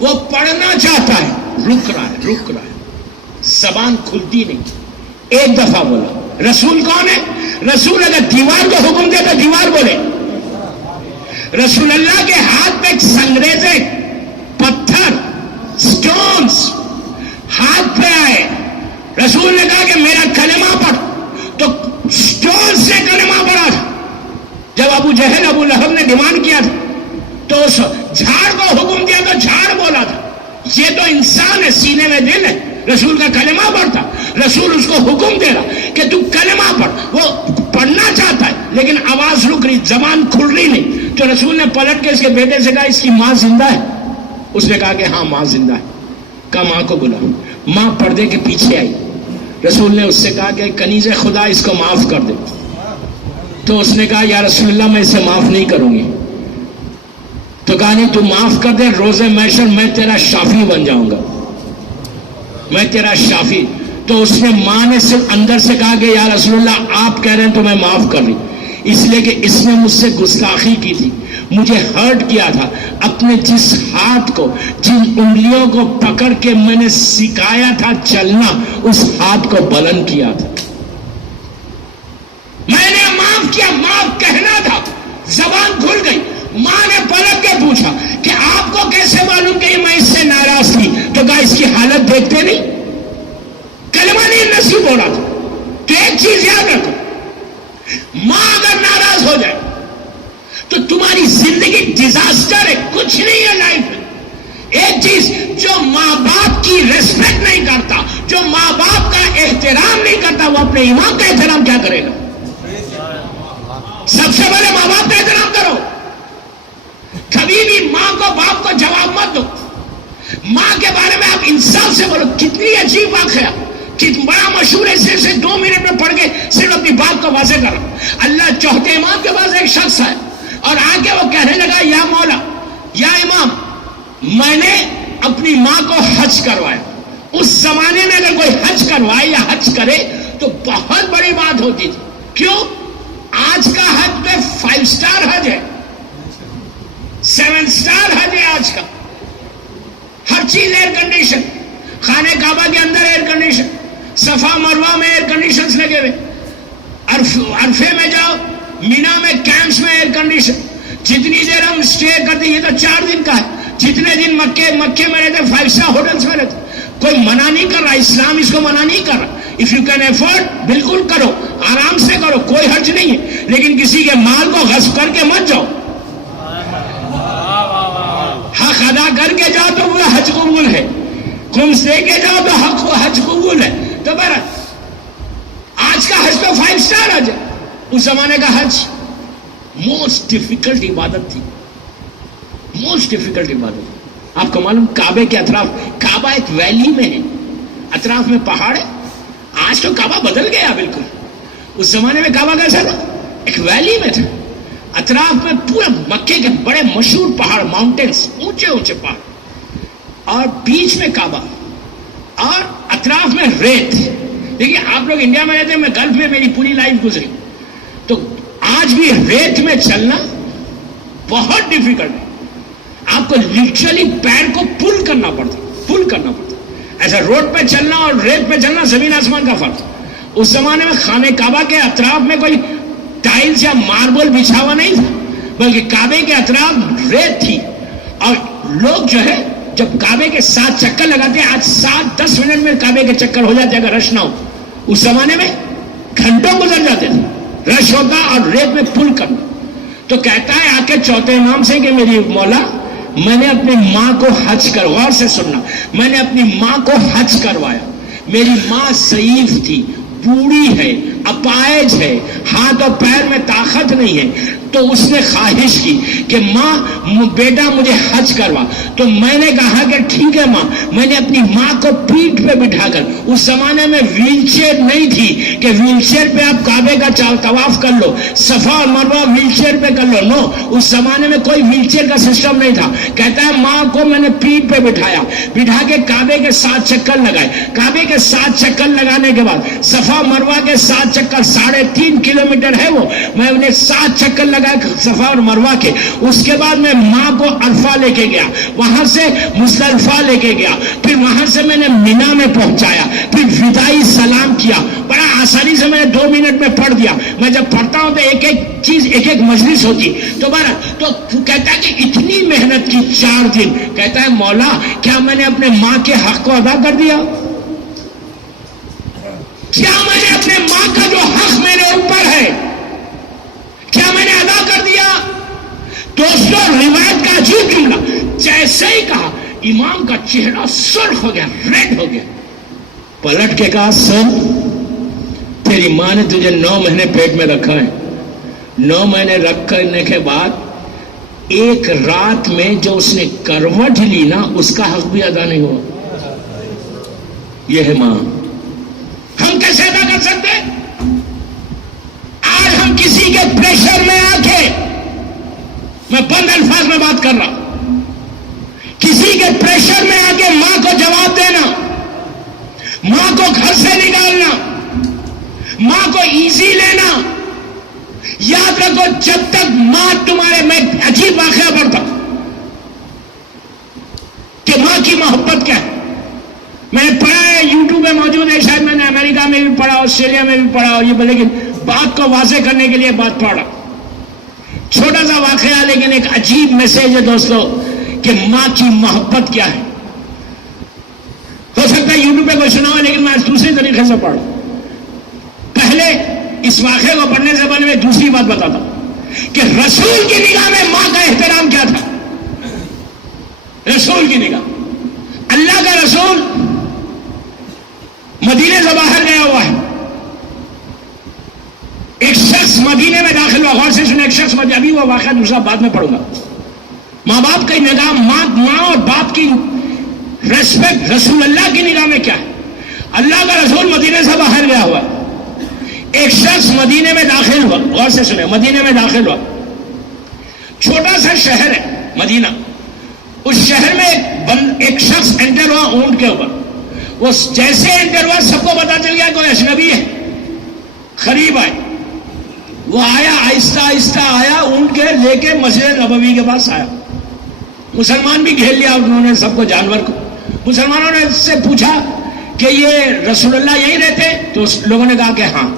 وہ پڑھنا چاہتا ہے، رک رہا ہے، زبان کھلتی نہیں. ایک دفعہ بولا. رسول کون ہے؟ رسول اگر دیوار کو حکم دے تو دیوار بولے. رسول اللہ کے ہاتھ پہ سنگریزے، پتھر، سٹونز ہاتھ پہ آئے. رسول نے کہا کہ میرا کلمہ پڑھ، تو سٹون سے کلمہ پڑھا تھا. جب ابو جہل ابو لہب نے ڈیمانڈ کیا تھا تو اس جھاڑ کو حکم دیا تو جھاڑ بولا تھا. یہ تو انسان ہے، سینے میں دل ہے. رسول کا کلمہ پڑھتا. رسول اس کو حکم دے رہا کہ تو کلمہ پڑھ. وہ پڑھنا چاہتا ہے لیکن آواز رک رہی، زبان کھل رہی نہیں. تو رسول نے پلٹ کے اس کے بیٹے سے کہا اس کی ماں زندہ ہے؟ اس نے کہا کہ ہاں ماں زندہ ہے. کہا ماں کو بلا. ماں پردے کے پیچھے آئی. رسول نے اس سے کہا کہ کنیز خدا اس کو معاف کر دے. تو اس نے کہا یا رسول اللہ میں اسے معاف نہیں کروں گی. تو کہا نہیں تو معاف کر دے، روز محشر میں تیرا شافی بن جاؤں گا، میں تیرا شافی. تو اس نے ماں نے صرف اندر سے کہا کہ یا رسول اللہ آپ کہہ رہے ہیں تو میں معاف کر رہی، اس لیے کہ اس نے مجھ سے گستاخی کی تھی، مجھے ہرٹ کیا تھا. اپنے جس ہاتھ کو، جن انگلیوں کو پکڑ کے میں نے سکھایا تھا چلنا، اس ہاتھ کو بلند کیا تھا. میں نے معاف کیا، معاف کہنا تھا، زبان کھل گئی. ماں نے پلٹ کے پوچھا کہ آپ کو کیسے معلوم کہ میں اس سے ناراض تھی؟ تو کہا اس کی حالت دیکھتے نہیں، کلمہ نہیں نصیب ہو رہا تھا. تو ایک چیز یاد رکھو، ماں اگر ناراض ہو جائے تو تمہاری زندگی ڈیزاسٹر ہے، کچھ نہیں ہے لائف میں. ایک چیز، جو ماں باپ کی ریسپیکٹ نہیں کرتا، جو ماں باپ کا احترام نہیں کرتا، وہ اپنے امام کا احترام کیا کرے گا؟ سب سے پہلے ماں باپ کا احترام کرو. کبھی بھی ماں کو باپ کو جواب مت دو. ماں کے بارے میں آپ انصاف سے بولو. کتنی عجیب واقعہ، بڑا مشہور ہے، صرف 2 منٹ میں پڑھ کے صرف اپنی بات کو واضح کر رہا ہوں. اللہ چوتھے امام کے پاس ایک شخص ہے اور آ کے وہ کہنے لگا یا مولا، یا امام، میں نے اپنی ماں کو حج کروایا. اس زمانے میں اگر کوئی حج کروائے یا حج کرے تو بہت بڑی بات ہوتی تھی. کیوں؟ آج کا حج پہ 5 سٹار حج ہے، 7 سٹار حج ہے آج کا. ہر چیز ایئر کنڈیشن، خانہ کعبہ کے اندر ایئر کنڈیشن، صفا مروہ میں ایئر کنڈیشنز لگے ہوئے، عرفے میں جاؤ، مینا میں کیمپس میں ایئر کنڈیشن. جتنی دیر ہم اسٹے کرتے، یہ تو 4 دن کا ہے، جتنے دن مکے میں رہتے 5 سٹار ہوٹلس میں رہتے. کوئی منع نہیں کر رہا، اسلام اس کو منع نہیں کر رہا. اف یو کین افورڈ بالکل کرو، آرام سے کرو، کوئی حرج نہیں ہے. لیکن کسی کے مال کو غصب کر کے مت جاؤ. حق ادا کر کے جاؤ تو وہ حج قبول ہے، خمس دے کے جاؤ تو حج قبول ہے. تو برا آج کا حج تو 5 سٹار حج ہے. اس زمانے کا حج موسٹ ڈیفیکلٹ عبادت تھی، موسٹ ڈیفیکلٹ عبادت. آپ کو معلوم کعبے کے اطراف، کعبہ ایک ویلی میں ہے، اطراف میں پہاڑ ہے. آج تو کعبہ بدل گیا بالکل. اس زمانے میں کعبہ کیسا تھا؟ ایک ویلی میں تھا. اطراف میں پورے مکے کے بڑے مشہور پہاڑ، ماؤنٹینز، اونچے اونچے پہاڑ، اور بیچ میں کعبہ، اور اطراف میں ریت. دیکھیے آپ لوگ انڈیا میں رہتے ہیں، میں گلف میں میری پوری لائف گزری، تو آج بھی ریت میں چلنا بہت ڈیفیکلٹ ہے. آپ کو لٹرلی پیر کو پل کرنا پڑتا. ایسا روڈ پہ چلنا اور ریت پہ چلنا زمین آسمان کا فرق. اس زمانے میں خانہ کعبہ کے اطراف میں کوئی ٹائلز یا ماربل بچھا ہوا نہیں تھا، بلکہ کعبے کے اطراف ریت تھی. اور لوگ جو ہے جب کعبے کے 7 چکر لگاتے ہیں، آج 7-10 منٹ میں کعبے کے چکر ہو جاتے اگر رش نہ ہو. اس زمانے میں گھنٹوں گزر جاتے تھے. رش ہوتا اور ریت میں پل کرنا. تو کہتا ہے آ کے چوتھے امام سے کہ میری مولا میں نے اپنی ماں کو حج غور سے سننا، میں نے اپنی ماں کو حج کروایا. میری ماں ضعیف تھی، بوڑھی ہے، اپائج ہے، ہاتھ اور پیر میں طاقت نہیں ہے. تو اس نے خواہش کی کہ ماں بیٹا مجھے حج کروا. تو میں نے کہا کہ ٹھیک ہے ماں. میں نے اپنی ماں کو پیٹھ پہ بٹھا کر، اس زمانے میں ویل چیئر نہیں تھی کہ ویل چیئر پہ آپ کعبے کا طواف کر لو، صفا اور مروہ ویل چیئر پہ کر لو. نو، اس زمانے میں کوئی ویل چیئر کا سسٹم نہیں تھا. کہتا ہے ماں کو میں نے پیٹھ پہ بٹھایا، بٹھا کے کعبے کے 7 چکر لگائے. کعبے کے 7 چکر لگانے کے بعد صفا مروہ کے 7 چکر 3.5 کلومیٹر ہے وہ، میں انہیں 7 چکر لگا صفا اور مروہ کے. اس کے بعد میں ماں کو عرفہ لے کے گیا، وہاں سے مزدلفہ لے کے گیا، پھر وہاں سے میں نے مینا میں پہنچایا، پھر وداعی سلام کیا. بڑا آسانی سے میں نے 2 منٹ میں پڑھ دیا. میں جب پڑھتا ہوں تو ایک ایک چیز ایک ایک مجلس ہوتی. تو کہتا ہے کہ اتنی محنت کی 4 دن. کہتا ہے مولا کیا میں نے اپنے ماں کے حق کو ادا کر دیا؟ کیا میں نے اپنے ماں کا جو حق میرے اوپر ہے کیا میں نے ادا کر دیا؟ دوستوں روایت کا عجیب جملہ، جیسے ہی کہا امام کا چہرہ سرخ ہو گیا، ریڈ ہو گیا. پلٹ کے کہا سن، تیری ماں نے تجھے 9 مہینے پیٹ میں رکھا ہے. 9 مہینے رکھ کرنے کے بعد ایک رات میں جو اس نے کروٹ لی نا، اس کا حق بھی ادا نہیں ہوا. یہ ہے ماں. ہم کیسے ادا کر سکتے؟ آج ہم کسی کے پریشر میں آ کے، میں بند الفاظ میں بات کر رہا ہوں، کسی کے پریشر میں آ کے ماں کو جواب دینا، ماں کو گھر سے نکالنا، ماں کو ایزی لینا. یاد رکھو جب تک ماں تمہارے، میں عجیب واقعہ پڑھتا کہ ماں کی محبت کیا ہے. میں نے پڑھا ہے، یوٹیوب پہ موجود ہے، شاید میں نے امریکہ میں بھی پڑھا، آسٹریلیا میں بھی پڑھا، اور یہ لیکن بات کو واضح کرنے کے لیے بات پڑھا. چھوٹا سا واقعہ لیکن ایک عجیب میسج ہے دوستو کہ ماں کی محبت کیا ہے. ہو سکتا ہے یوٹیوب پہ کوئی سنا ہو، لیکن میں دوسرے طریقے سے پڑھا. پہلے اس واقعے کو پڑھنے سے پہلے میں دوسری بات بتاتا ہوں کہ رسول کی نگاہ میں ماں کا احترام کیا تھا. رسول کی نگاہ، اللہ کا رسول مدینے سے باہر گیا ہوا ہے. ایک شخص مدینے میں داخل ہوا، غور سے سنے، ایک شخص ابھی وہ واقعہ دوسرا بعد میں پڑھوں گا. ماں باپ کی نگاہ، ماں اور باپ کی ریسپیکٹ رسول اللہ کی نگاہ میں کیا ہے. اللہ کا رسول مدینے سے باہر گیا ہوا ہے. ایک شخص مدینے میں داخل ہوا، غور سے سنے، مدینے میں داخل ہوا. چھوٹا سا شہر ہے مدینہ. اس شہر میں ایک شخص انٹر ہوا اونٹ کے اوپر. وہ جیسے انٹر ہوا سب کو پتا چل گیا کوئی اجنبی ہے. قریب آئے، وہ آیا، آہستہ آہستہ آیا، اونٹ کے لے کے مسجد نبوی کے پاس آیا. مسلمان بھی گھیر لیا انہوں نے سب کو، جانور کو. مسلمانوں نے اس سے پوچھا کہ یہ رسول اللہ یہی رہتے؟ تو لوگوں نے کہا کہ ہاں.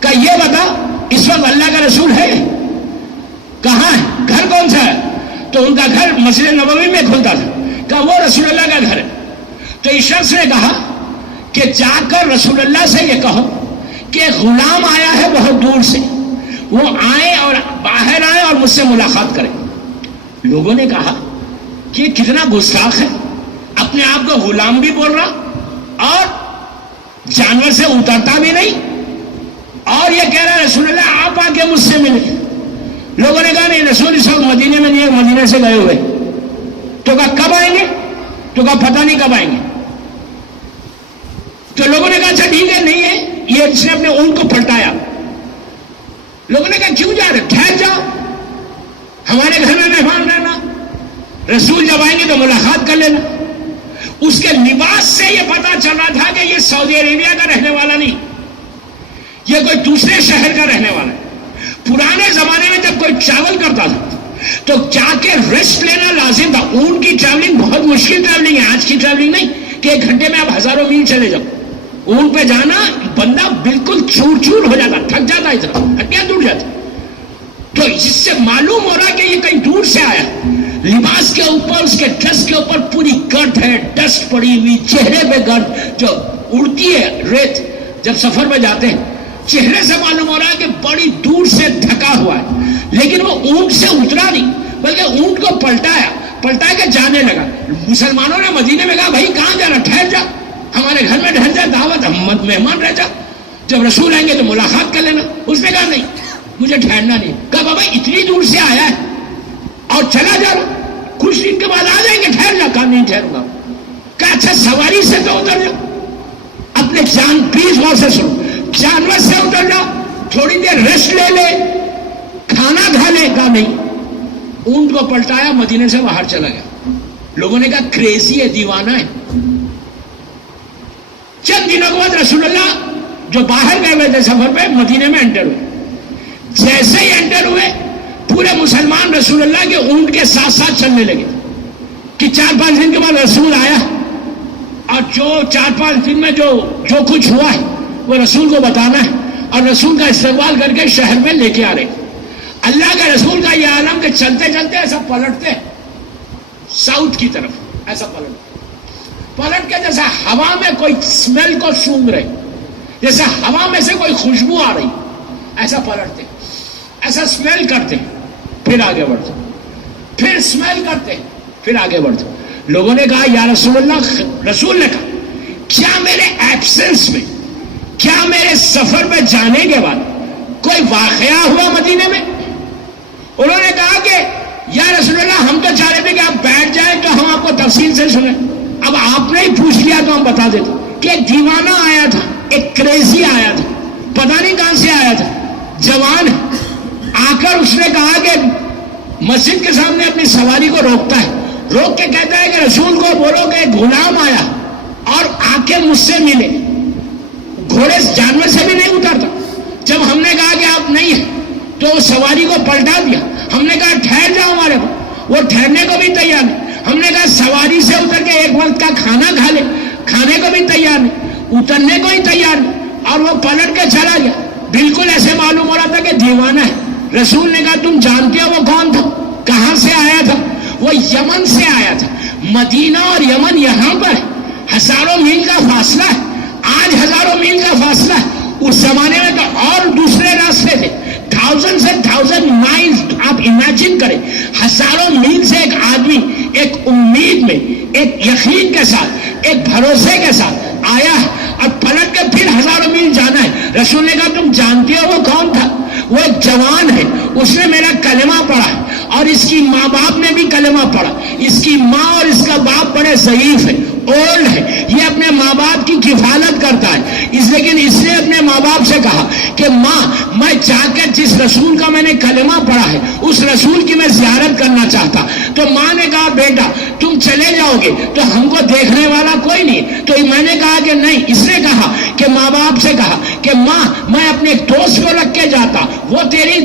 کہا یہ بتا اس وقت اللہ کا رسول ہے کہاں ہے، گھر کون سا ہے؟ تو ان کا گھر مسجد نبوی میں کھلتا تھا. کہا وہ رسول اللہ کا گھر ہے. تو اس شخص نے کہا کہ جا کر رسول اللہ سے یہ کہو کہ غلام آیا ہے بہت دور سے، وہ آئے اور باہر آئے اور مجھ سے ملاقات کرے. لوگوں نے کہا کہ کتنا گستاخ ہے، اپنے آپ کو غلام بھی بول رہا اور جانور سے اترتا بھی نہیں، اور یہ کہہ رہا ہے رسول اللہ آپ آ کے مجھ سے ملے. لوگوں نے کہا نہیں، رسول اس وقت مدینے میں نہیں ہے، مدینے سے گئے ہوئے. تو کہا کب آئیں گے؟ تو کہا پتہ نہیں کب آئیں گے. تو لوگوں نے کہا اچھا ٹھیک ہے، نہیں ہے. یہ اس نے اپنے اونٹ کو پلٹایا. لوگوں نے کہا کیوں جا رہے، ٹھہر جاؤ، ہمارے گھر میں مہمان رہنا، رسول جب آئیں گے تو ملاقات کر لینا. اس کے لباس سے یہ پتا چل رہا تھا کہ یہ سعودی عربیہ کا رہنے والا نہیں، یہ کوئی دوسرے شہر کا رہنے والا ہے. پرانے زمانے میں جب کوئی ٹریول کرتا تھا تو جا کے ریسٹ لینا لازم تھا. اونٹ کی ٹریولنگ بہت مشکل ٹریولنگ ہے، آج کی ٹریولنگ نہیں کہ 1 گھنٹے میں آپ ہزاروں میل چلے جاؤ. اونٹ پہ جانا بندہ بالکل چور چور ہو جاتا، تھک جاتا، اتنا ہڈیاں ٹوٹ جاتی. تو اس سے معلوم ہو رہا کہ یہ کہیں دور سے آیا. لباس کے اوپر، اس کے ڈریس کے اوپر پوری گرد ہے، ڈسٹ پڑی ہوئی، چہرے پہ گرد جو اڑتی ہے ریت. جب سفر میں جاتے ہیں چہرے سے معلوم ہو رہا ہے کہ بڑی دور سے تھکا ہوا ہے، لیکن وہ اونٹ سے اترا نہیں بلکہ اونٹ کو پلٹا کے جانے لگا۔ مسلمانوں نے مدینے میں کہا بھائی کہاں جانا، ٹھہر جا، ہمارے گھر میں ٹھہر جا، دعوت مہمان رہ جا، جب رسول آئیں گے تو ملاقات کر لینا۔ اس نے کہا نہیں مجھے ٹھہرنا نہیں۔ کہا بابا اتنی دور سے آیا ہے اور چلا جا رہا، کچھ دن کے بعد آ جائیں گے، ٹھہر جا۔ کہا نہیں ٹھہروں گا۔ کہا اچھا سواری سے تو اتر جاؤ، اپنے پلیز غور سے سنو، جانور سے اتر جاؤ، تھوڑی دیر ریسٹ لے لے، کھانا کھا لے۔ کہا نہیں۔ اونٹ کو پلٹایا، مدینے سے باہر چلا گیا۔ لوگوں نے کہا کریزی ہے، دیوانہ ہے۔ چند دنوں کے بعد رسول اللہ جو باہر گئے ہوئے تھے سفر پہ، مدینے میں انٹر ہوئے۔ جیسے ہی انٹر ہوئے پورے مسلمان رسول اللہ کے اونٹ کے ساتھ ساتھ چلنے لگے کہ 4-5 دن کے بعد رسول آیا اور جو 4-5 دن میں جو کچھ ہوا ہے وہ رسول کو بتانا ہے اور رسول کا استقبال کر کے شہر میں لے کے آ رہے۔ اللہ کے رسول کا یہ عالم کہ چلتے چلتے ایسا پلٹتے ساؤتھ کی طرف، ایسا پلٹ کے جیسا ہوا میں کوئی اسمیل کو سونگ رہے، جیسے ہوا میں سے کوئی خوشبو آ رہی، ایسا پلٹتے، ایسا اسمیل کرتے، پھر آگے بڑھتے، پھر اسمیل کرتے، پھر آگے بڑھتے۔ لوگوں نے کہا یا رسول اللہ، رسول نے کہا کیا میرے ایبسنس میں، کیا میرے سفر میں جانے کے بعد کوئی واقعہ ہوا مدینے میں؟ انہوں نے کہا کہ یا رسول اللہ ہم تو چاہ رہے تھے کہ آپ بیٹھ جائیں تو ہم آپ کو تفصیل سے سنیں، اب آپ نے ہی پوچھ لیا تو ہم بتا دیتے کہ ایک دیوانہ آیا تھا، ایک کریزی آیا تھا، پتہ نہیں کہاں سے آیا تھا، جوان آ کر اس نے کہا کہ مسجد کے سامنے اپنی سواری کو روکتا ہے، روک کے کہتا ہے کہ رسول کو بولو کہ ایک غلام آیا اور آ کے مجھ سے ملے۔ گھوڑے جانور سے بھی نہیں اترتا۔ جب ہم نے کہا کہ آپ نہیں ہیں تو سواری کو پلٹا دیا۔ ہم نے کہا ٹھہر جاؤ ہمارے کو، وہ ٹھہرنے کو بھی تیار نہیں۔ ہم نے کہا سواری سے اتر کے ایک وقت کا کھانا کھا لے، کھانے کو بھی تیار نہیں، اترنے کو ہی تیار نہیں، اور وہ پلٹ کے چلا گیا۔ بالکل ایسے معلوم ہو رہا تھا کہ دیوانہ ہے۔ رسول نے کہا تم جانتے ہو وہ کون تھا، کہاں سے آیا تھا؟ وہ یمن سے آیا تھا۔ مدینہ اور یمن یہاں پر ہزاروں میل کا فاصلہ ہے، آج ہزاروں میل کا فاصلہ ہے، اس زمانے میں تو اور دوسرے راستے تھے، 1000 مائلز۔ آپ امیجن کریں، ہزاروں میل سے ایک آدمی ایک امید میں، ایک یقین کے ساتھ، ایک بھروسے کے ساتھ آیا ہے اور پلٹ کے پھر ہزاروں میل جانا ہے۔ رسول نے کہا تم جانتے ہو وہ کون تھا؟ وہ ایک جوان ہے، اس نے میرا کلمہ پڑھا ہے اور اس کی ماں باپ نے بھی کلمہ پڑھا۔ اس کی ماں اور اس کا باپ بڑے ضعیف ہے، اولڈ ہے، یہ اپنے ماں باپ کی کفالت کرتا ہے، لیکن اس نے اپنے ماں باپ سے کہا کہ ماں میں چاہ کر جس رسول کا میں نے کلمہ پڑھا ہے اس رسول کی میں زیارت کرنا چاہتا۔ تو ماں نے کہا بیٹا تم چلے جاؤ گے تو ہم کو دیکھنے والا کوئی نہیں۔ تو میں نے کہا کہ نہیں۔ اس نے کہا کہ ماں باپ سے کہا کہ ماں میں اپنے ایک دوست کو رکھ کے جاتا، وہ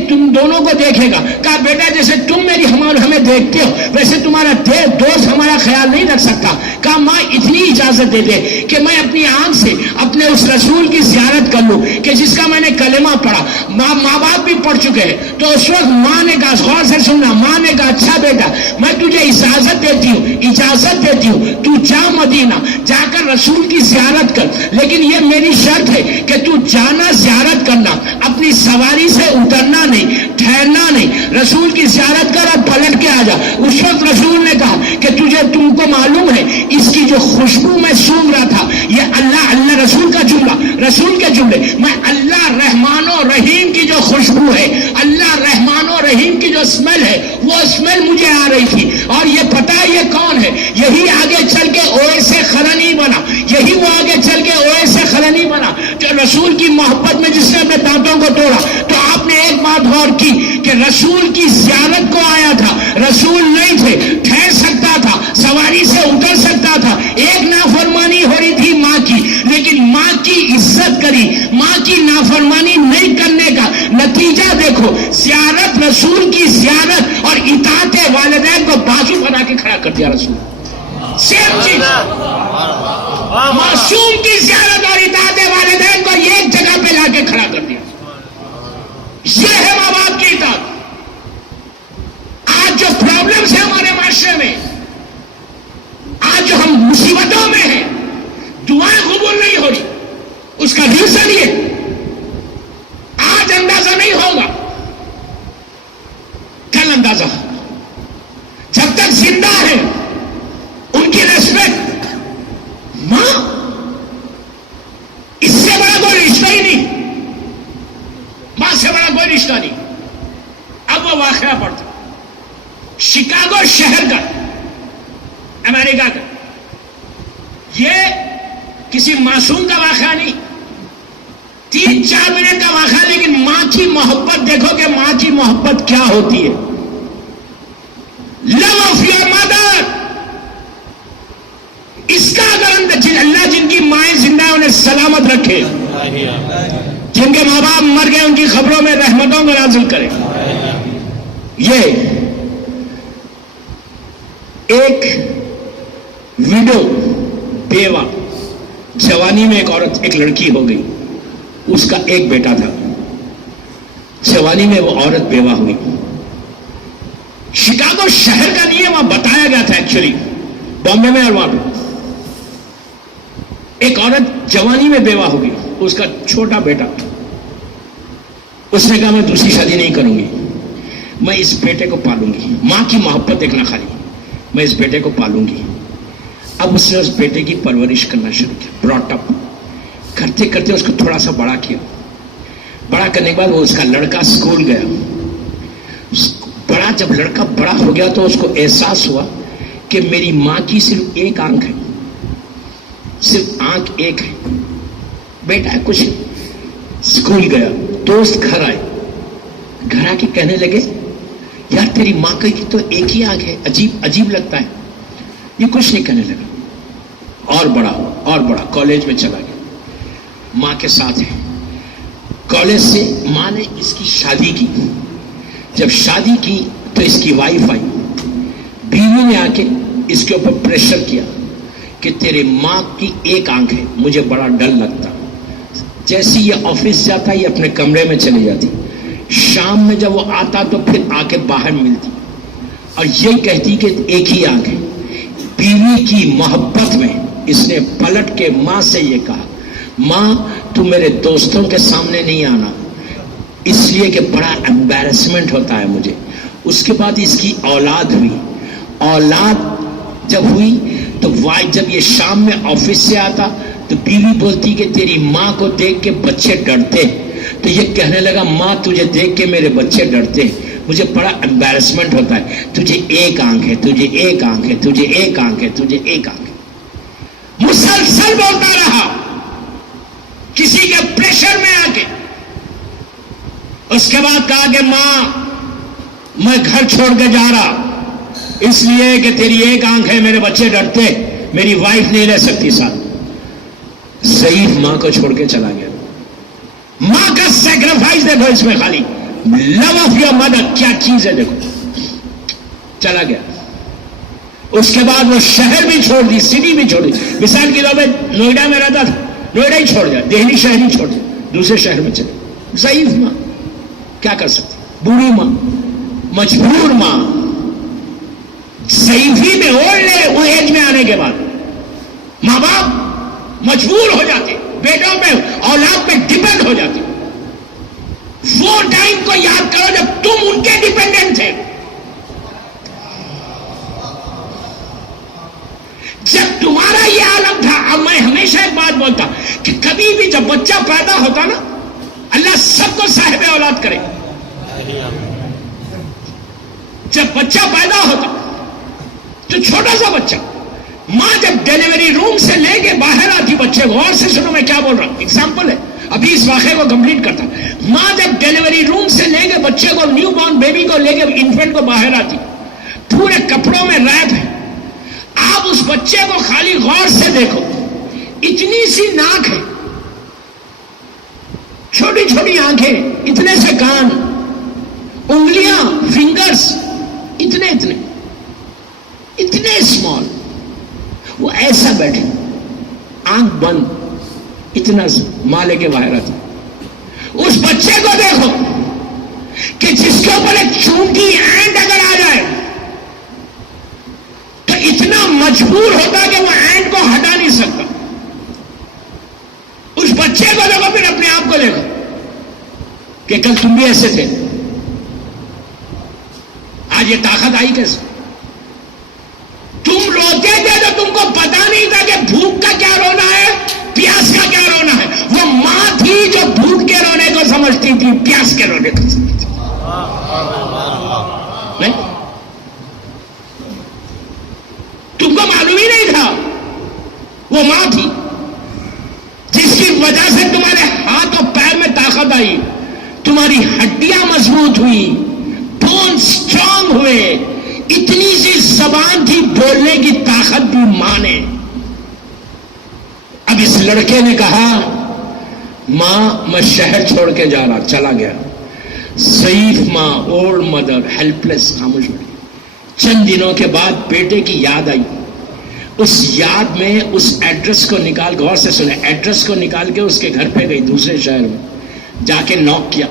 تم دونوں کو دیکھے گا۔ کہا بیٹا جیسے تم میری ہمیں دیکھتے ہو ویسے تمہارا دوست ہمارا خیال نہیں رکھ سکتا۔ کہا ماں اتنی اجازت دے دے کہ میں اپنی آنکھ سے اپنے اس رسول کی زیارت کر لوں کہ جس کا میں نے کلمہ پڑھا۔ ماں باپ بھی پڑھ چکے ہیں۔ تو اس وقت ماں نے کہا، غور سے سننا، ماں نے کہا اچھا بیٹا میں تجھے اجازت دیتی ہوں، تو جا مدینہ جا کر رسول کی زیارت کر، لیکن یہ میری شرط ہے کہ تو جانا زیارت کرنا، اپنی سواری سے اترنا نہیں، ٹھہرنا نہیں، رسول کی زیارت کر اور پلٹ کے آ جا۔ اس وقت رسول نے کہا کہ تم کو معلوم ہے اس کی جو خوشبو میں سونگ رہا تھا یہ اللہ رسول کا جملہ، رسول کے جملے، میں اللہ رحمان و رحیم کی جو خوشبو ہے، اللہ رحمان و رحیم کی جو اسمیل ہے وہ اسمیل مجھے آ رہی تھی۔ اور یہ پتا ہے یہ کون ہے؟ یہی آگے چل کے اویس قرنی بنا، یہی وہ آگے چل کے اویس قرنی بنا جو رسول کی محبت میں جس نے اپنے دانتوں کو توڑا۔ تو آپ نے ایک بات غور کی کہ رسول کی زیارت کو آیا تھا، رسول نہیں تھے، ٹھہر سکتا تھا، سواری سے اتر سکتا تھا۔ ایک نافرمانی ہو رہی تھی ماں کی، لیکن ماں کی عزت کری، ماں کی نافرمانی نہیں کرنے کا نتیجہ دیکھو، زیارت رسول کی زیارت اور اطاعت والدین کو بازو بنا کے کھڑا کر دیا رسول۔ سیم چیز، معصوم کی زیارت اور اطاعت والدین کو ایک جگہ پہ لا کے کھڑا کر دیا۔ یہ ہے ماں باپ کی اطاعت۔ آج جو پرابلمز ہیں ہمارے معاشرے میں، آج جو ہم مصیبتوں میں ہیں، دعائیں قبول نہیں ہو رہی، اس کا ریزن یہ ماں سے بڑا کوئی رشتہ نہیں. اب وہ واقعہ پڑھتا شکاگو شہر کا, امریکہ کا. یہ کسی معصوم کا واقعہ نہیں, 3-4 منٹ کا واقعہ, لیکن ماں کی محبت دیکھو کہ ماں کی محبت کیا ہوتی ہے. لو آف یور مدر, اس کا اگر اللہ جن کی مائیں زندہ ہیں انہیں سلامت رکھے, جن کے ماں باپ مر گئے ان کی خبروں میں رحمتوں کو نازل کرے. یہ ایک ویڈو بیوہ, جوانی میں ایک عورت, ایک لڑکی ہو گئی, اس کا ایک بیٹا تھا, جوانی میں وہ عورت بیوہ ہوئی. شکاگو شہر کا نہیں ہے, وہاں بتایا گیا تھا ایکچولی, بامبے میں اور وہاں پہ ایک عورت جوانی میں بیوہ ہوگی, اس کا چھوٹا بیٹا. اس نے کہا میں دوسری شادی نہیں کروں گی, میں اس بیٹے کو پالوں گی. ماں کی محبت دیکھنا خالی, میں اس بیٹے کو پالوں گی. اب اس نے اس بیٹے کی پرورش کرنا شروع کیا, براٹ اپ کرتے کرتے اس کو تھوڑا سا بڑا کیا. بڑا کرنے کے بعد وہ اس کا لڑکا اسکول گیا. بڑا جب لڑکا بڑا ہو گیا تو اس کو احساس ہوا کہ میری ماں کی صرف ایک آنکھ ہے, صرف آنکھ ایک ہے. بیٹا ہے کچھ. اسکول گیا, دوست گھر آئے, گھر آ کے کہنے لگے یار تیری ماں کی تو ایک ہی آنکھ ہے, عجیب عجیب لگتا ہے. یہ کچھ نہیں کہنے لگا, اور بڑا اور بڑا, کالج میں چلا گیا, ماں کے ساتھ ہے. کالج سے ماں نے اس کی شادی کی. جب شادی کی تو اس کی وائف آئی, بیوی نے آ کے اس کے اوپر پریشر کیا کہ تیرے ماں کی ایک آنکھ ہے, مجھے بڑا ڈر لگتا. جیسے یہ آفس جاتا یہ اپنے کمرے میں چلی جاتی, شام میں جب وہ آتا تو پھر آ کے باہر ملتی اور یہ کہتی کہ ایک ہی آنکھ ہے. بیوی کی محبت میں اس نے پلٹ کے ماں سے یہ کہا, ماں تو میرے دوستوں کے سامنے نہیں آنا, اس لیے کہ بڑا امبیرسمنٹ ہوتا ہے مجھے. اس کے بعد اس کی اولاد ہوئی. اولاد جب ہوئی تو جب یہ شام میں آفس سے آتا تو بیوی بولتی کہ تیری ماں کو دیکھ کے بچے ڈرتے. تو یہ کہنے لگا ماں تجھے دیکھ کے میرے بچے ڈرتے, مجھے بڑا امبیرسمنٹ ہوتا ہے. تجھے ایک آنکھ ہے, تجھے ایک آنکھ ہے, تجھے ایک آنکھ ہے, تجھے ایک آنکھ ہے. مسلسل بولتا رہا, کسی کے پریشر میں آ کے. اس کے بعد کہا کہ ماں میں گھر چھوڑ کے جا رہا, اس لیے کہ تیری ایک آنکھ ہے, میرے بچے ڈرتے, میری وائف نہیں رہ سکتی ساتھ. ضعیف ماں کو چھوڑ کے چلا گیا. ماں کا سیکریفائس دیکھو اس میں, خالی لو آف یور مدر کیا چیز ہے دیکھو. چلا گیا. اس کے بعد وہ شہر بھی چھوڑ دی, سٹی بھی چھوڑ دی. مثال کے طور پہ نوئیڈا میں رہتا تھا, نوئیڈا ہی چھوڑ دیا, دہلی شہر ہی چھوڑ دیا, دوسرے شہر میں چلے. ضعیف ماں کیا کر سکتی, بوڑھی ماں, مجبور ماں. ضعیفی میں اولڈ ایج میں آنے کے بعد ماں باپ مجبور ہو جاتے, بیٹوں پہ اولاد پہ ڈپینڈ ہو جاتے. وہ ٹائم کو یاد کرو جب تم ان کے ڈپینڈنٹ تھے, جب تمہارا یہ عالم تھا. اب میں ہمیشہ ایک بات بولتا کہ کبھی بھی جب بچہ پیدا ہوتا نا, اللہ سب کو صاحب اولاد کرے. جب بچہ پیدا ہوتا تو چھوٹا سا بچہ, ماں جب ڈیلیوری روم سے لے کے باہر آتی بچے کو, اور سے سنو میں کیا بول رہا ہوں, ایگزامپل ہے, ابھی اس واقعے کو کمپلیٹ کرتا. ماں جب ڈیلیوری روم سے لے کے بچے کو, نیو بورن بیبی کو لے کے انفنٹ کو باہر آتی, پورے کپڑوں میں ریپ ہے. آپ اس بچے کو خالی غور سے دیکھو, اتنی سی ناک ہے, چھوٹی چھوٹی آنکھیں, اتنے سے کان, انگلیاں, فنگرز اتنے اتنے اتنے اسمال. وہ ایسا بیٹھے, آنکھ بند, اتنا ماں لے کے باہر آتا. اس بچے کو دیکھو کہ جس کے اوپر ایک چونٹی اینٹ اگر آ جائے تو اتنا مجبور ہوتا کہ وہ اینٹ کو ہٹا نہیں سکتا. اس بچے کو دیکھو, پھر اپنے آپ کو دیکھو کہ کل تم بھی ایسے تھے, آج یہ طاقت آئی کیسے؟ تم روتے تھے تو تم کو پتا نہیں تھا کہ بھوک کا کیا رونا ہے, پیاس کا کیا رونا ہے. وہ ماں تھی جو بھوک کے رونے کو سمجھتی تھی پیاس کے رونے کر سکتی تھی نہیں. تم کو معلوم ہی نہیں تھا وہ ماں تھی جس کی وجہ سے تمہارے ہاتھ اور پیر میں طاقت آئی, تمہاری ہڈیاں مضبوط ہوئی, بون اسٹرانگ ہوئے, اتنی سی زبان تھی بولنے کی طاقت بھی ماں نے. اب اس لڑکے نے کہا ماں میں شہر چھوڑ کے جا رہا, چلا گیا. ضعیف ماں, اولڈ مدر, ہیلپ لیس, خاموش پڑی. چند دنوں کے بعد بیٹے کی یاد آئی. اس یاد میں اس ایڈریس کو نکال, غور سے سنیں, ایڈریس کو نکال کے اس کے گھر پہ گئی دوسرے شہر میں, جا کے نوک کیا.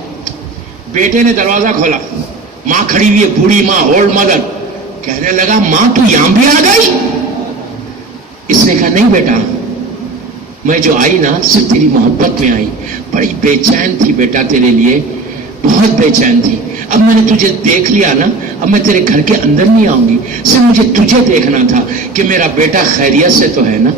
بیٹے نے دروازہ کھولا, ماں کھڑی ہوئی ہے, بوڑھی ماں, اولڈ مدر. کہنے لگا ماں تو یہاں بھی آ گئی؟ اس نے کہا نہیں بیٹا, میں جو آئی نا صرف تیری محبت میں آئی. بڑی بے چین تھی بیٹا تیرے لیے, بہت بے چین تھی. اب میں نے تجھے دیکھ لیا نا, اب میں تیرے گھر کے اندر نہیں آؤں گی, صرف مجھے تجھے دیکھنا تھا کہ میرا بیٹا خیریت سے تو ہے نا.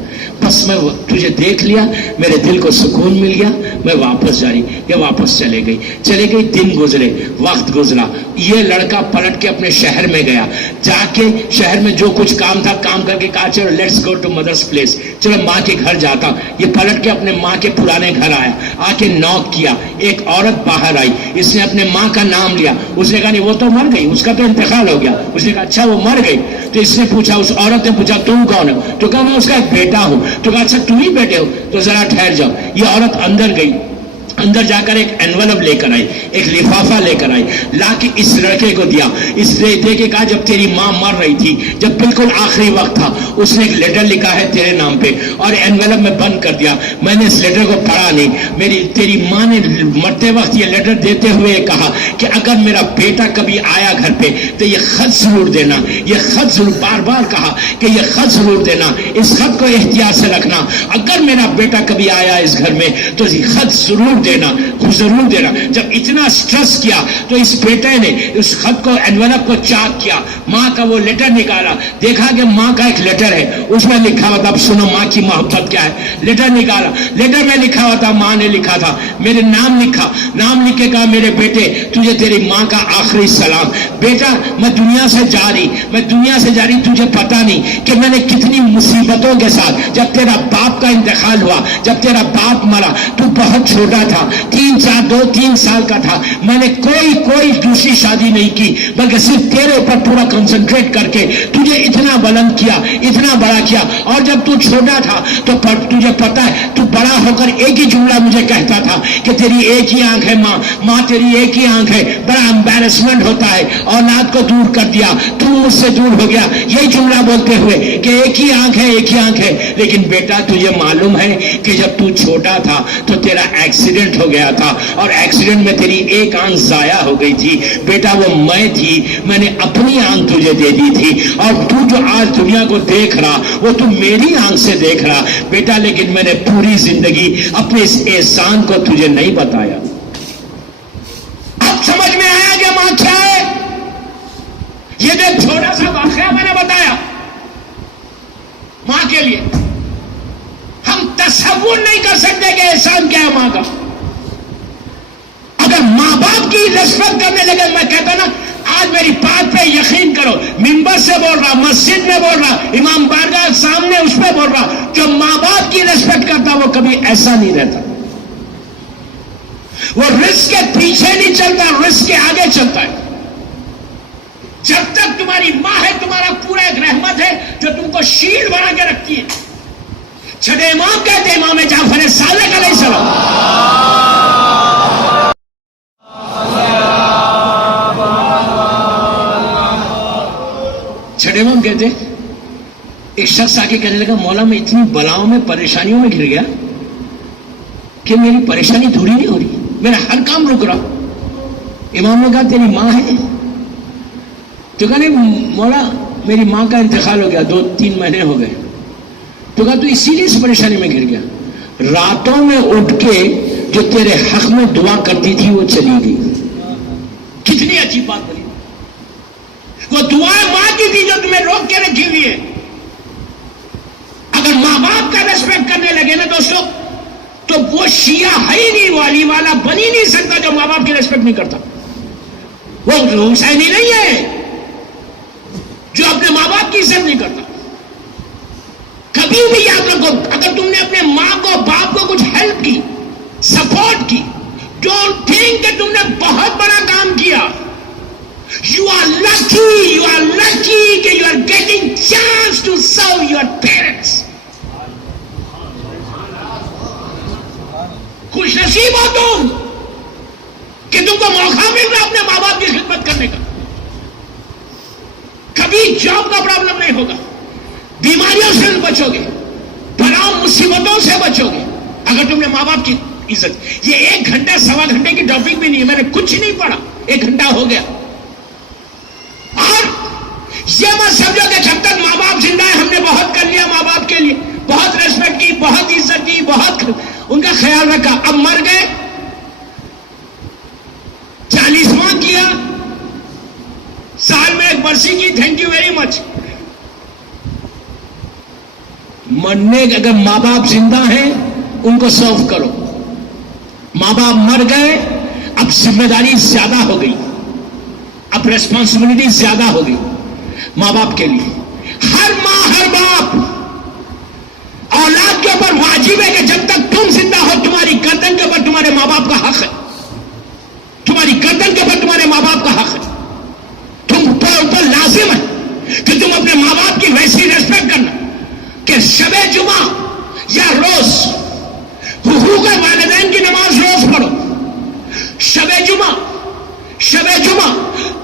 بس میں تجھے دیکھ لیا, میرے دل کو سکون مل گیا, میں واپس جا رہی. یہ واپس چلے گئی. دن گزرے, وقت گزرا. یہ لڑکا پلٹ کے اپنے شہر میں گیا. جا کے شہر میں جو کچھ کام تھا کام کر کے کہا چلو لیٹس گو ٹو مدرس پلیس, چلو ماں کے گھر جاتا. یہ پلٹ کے اپنے ماں کے پرانے گھر آیا, آ کے نوک کیا. ایک عورت باہر آئی, اس نے اپنے ماں کا نام لیا. اس نے کہا نہیں وہ تو مر گئی, اس کا تو انتقال ہو گیا. اس نے کہا اچھا وہ مر گئی. تو اس نے پوچھا, اس عورت نے پوچھا تم کون ہو؟ تو کہا میں اس کا ایک بیٹا ہوں. تو کہا اچھا تم ہی بیٹے ہو, تو ذرا ٹھہر جاؤ. یہ عورت اندر گئی, اندر جا کر ایک انویلپ لے کر آئی, ایک لفافہ لے کر آئی, لا کے اس لڑکے کو دیا. اس نے دے کے کہا جب تیری ماں مر رہی تھی, جب بالکل آخری وقت تھا, اس نے ایک لیٹر لکھا ہے تیرے نام پہ اور انویلپ میں بند کر دیا. میں نے اس لیٹر کو پڑھا نہیں. تیری ماں نے مرتے وقت یہ لیٹر دیتے ہوئے کہا کہ اگر میرا بیٹا کبھی آیا گھر پہ تو یہ خط ضرور دینا, یہ خط ضرور, بار بار کہا کہ یہ خط ضرور دینا, اس خط کو احتیاط سے رکھنا. اگر میرا بیٹا کبھی آیا اس گھر میں تو یہ خط ضرور دینا, ضرور دینا. جب اتنا سٹریس کیا تو اس بیٹے نے اس خط کو, انویلپ کو چاک کیا, ماں کا وہ لیٹر نکالا, دیکھا کہ ماں کا ایک لیٹر ہے, اس میں لکھا ہوا تھا, اب سنو ماں کی محبت کیا ہے. لیٹر نکالا, لیٹر میں لکھا ہوا تھا, ماں نے لکھا تھا, میرے نام لکھا, نام لکھ کے کہا میرے بیٹے تجھے تیری ماں کا آخری سلام. بیٹا میں دنیا سے جا رہی, تجھے پتا نہیں کہ میں نے کتنی مصیبتوں کے ساتھ, جب تیرا باپ کا انتقال ہوا, جب تیرا باپ مرا, تو بہت چھوٹا تھا, 2-3 سال کا تھا. میں نے کوئی دوسری شادی نہیں کی, بلکہ صرف تیرے اوپر پورا کنسنٹریٹ کر کے تجھے اتنا بلند کیا, اتنا بڑا کیا. اور جب تو چھوٹا تھا تو تجھے پتا ہے, تو بڑا ہو کر ایک ہی جملہ مجھے کہتا تھا کہ تیری ایک ہی آنکھ ہے ماں تیری ایک ہی آنکھ ہے. بڑا امبیرسمنٹ ہوتا ہے, اولاد کو دور کر دیا, تو مجھ سے دور ہو گیا, یہی جملہ بولتے ہوئے کہ ایک ہی آنکھ ہے. لیکن بیٹا تجھے معلوم ہے کہ جب تو چھوٹا تھا تو تیرا ایکسیڈنٹ ہو گیا تھا, اور ایکسیڈنٹ میں تیری ایک آنکھ ضائع ہو گئی تھی. بیٹا وہ میں تھی, میں نے اپنی آنکھ تجھے دے دی تھی, اور تو جو آج دنیا کو دیکھ رہا وہ تو میری آنکھ سے دیکھ رہا. بیٹا لیکن میں نے پوری زندگی اپنے اس احسان کو تجھے نہیں بتایا. اب سمجھ میں آیا کہ ماں کیا ہے. یہ جو چھوٹا سا واقعہ میں نے بتایا ماں کے لیے, ہم تصور نہیں کر سکتے کہ احسان کیا ہے ماں کا. اگر ماں باپ کی ریسپیکٹ کرنے لگے, میں کہتا نا آج میری بات پہ یقین کرو, ممبر سے بول رہا, مسجد میں بول رہا, امام بارگاہ سامنے اس پہ بول رہا, جو ماں باپ کی ریسپیکٹ کرتا وہ کبھی ایسا نہیں رہتا. وہ رزق کے پیچھے نہیں چلتا, رزق کے آگے چلتا ہے. جب تک تمہاری ماں ہے تمہارا پورا ایک رحمت ہے جو تم کو شیلڈ بنا کے رکھتی ہے. چھٹے امام کہتے ہیں امام جعفر صادق علیہ السلام, چھٹے امام کہتے ایک شخص آ کے کہنے لگا مولا میں اتنی بلاؤں میں پریشانیوں میں گر گیا کہ میری پریشانی دور ہی نہیں ہو رہی, میرا ہر کام رک رہا. امام نے کہا تیری ماں ہے؟ تو کہا نہیں مولا میری ماں کا انتقال ہو گیا, 2-3 مہینے ہو گئے. تو کہا تو اسی لیے اس پریشانی میں گر گیا. راتوں میں اٹھ کے جو تیرے حق میں دعا کرتی تھی وہ چلی گئی. کتنی عجیب بات بولی. وہ دعائیں ماں کی تھی جو تمہیں روک کے رکھی ہوئی ہے. اگر ماں باپ کا ریسپیکٹ کرنے لگے نا دوستوں, تو وہ شیعہ ہے ہی نہیں، والی والا بن ہی نہیں سکتا جو ماں باپ کی ریسپیکٹ نہیں کرتا. وہ حسینی نہیں ہے جو اپنے ماں باپ کی عزت نہیں کرتا. کبھی بھی یاد رکھو، اگر تم نے اپنے ماں کو باپ کو کچھ ہیلپ کی، سپورٹ کی، ڈونٹ تھنک کہ تم نے بہت بڑا کام کیا. یو آر لکی کہ you are getting chance to serve your parents. خوش نصیب ہو تم کہ تم کو موقع مل رہا اپنے ماں باپ کی خدمت کرنے کا. کبھی جاب کا پرابلم نہیں ہوگا، بیماریوں سے بچو گے، بلاؤ مصیبتوں سے بچو گے اگر تم نے ماں باپ کی عزت. یہ 1 گھنٹہ 1.25 گھنٹے کی ٹاپک بھی نہیں ہے، میں نے کچھ نہیں پڑھا، 1 گھنٹہ ہو گیا. اور یہ مت سمجھو کہ جب تک ماں باپ زندہ ہے ہم نے بہت کر لیا ماں باپ کے لیے، بہت ریسپیکٹ کی، بہت عزت کی، بہت ان کا خیال رکھا. اب مر گئے، 40واں کیا، سال میں 1 برسی کی، تھینک یو ویری مچ. مرنے کے اگر ماں باپ زندہ ہیں ان کو سرو کرو. ماں باپ مر گئے، اب ذمہ داری زیادہ ہو گئی، اب ریسپانسبلٹی زیادہ ہو گئی ماں باپ کے لیے. ہر ماں ہر باپ اولاد کے اوپر واجب ہے کہ جب تک تم زندہ ہو تمہاری گردن کے اوپر تمہارے ماں باپ کا حق ہے. تمہاری گردن کے اوپر تمہارے ماں باپ کا حق ہے. تم اوپر لازم ہے کہ تم اپنے ماں باپ کی ویسی ریسپیکٹ کرنا کہ شب جمعہ یا روز حقوق والدین کی نماز روز پڑھو. شب جمعہ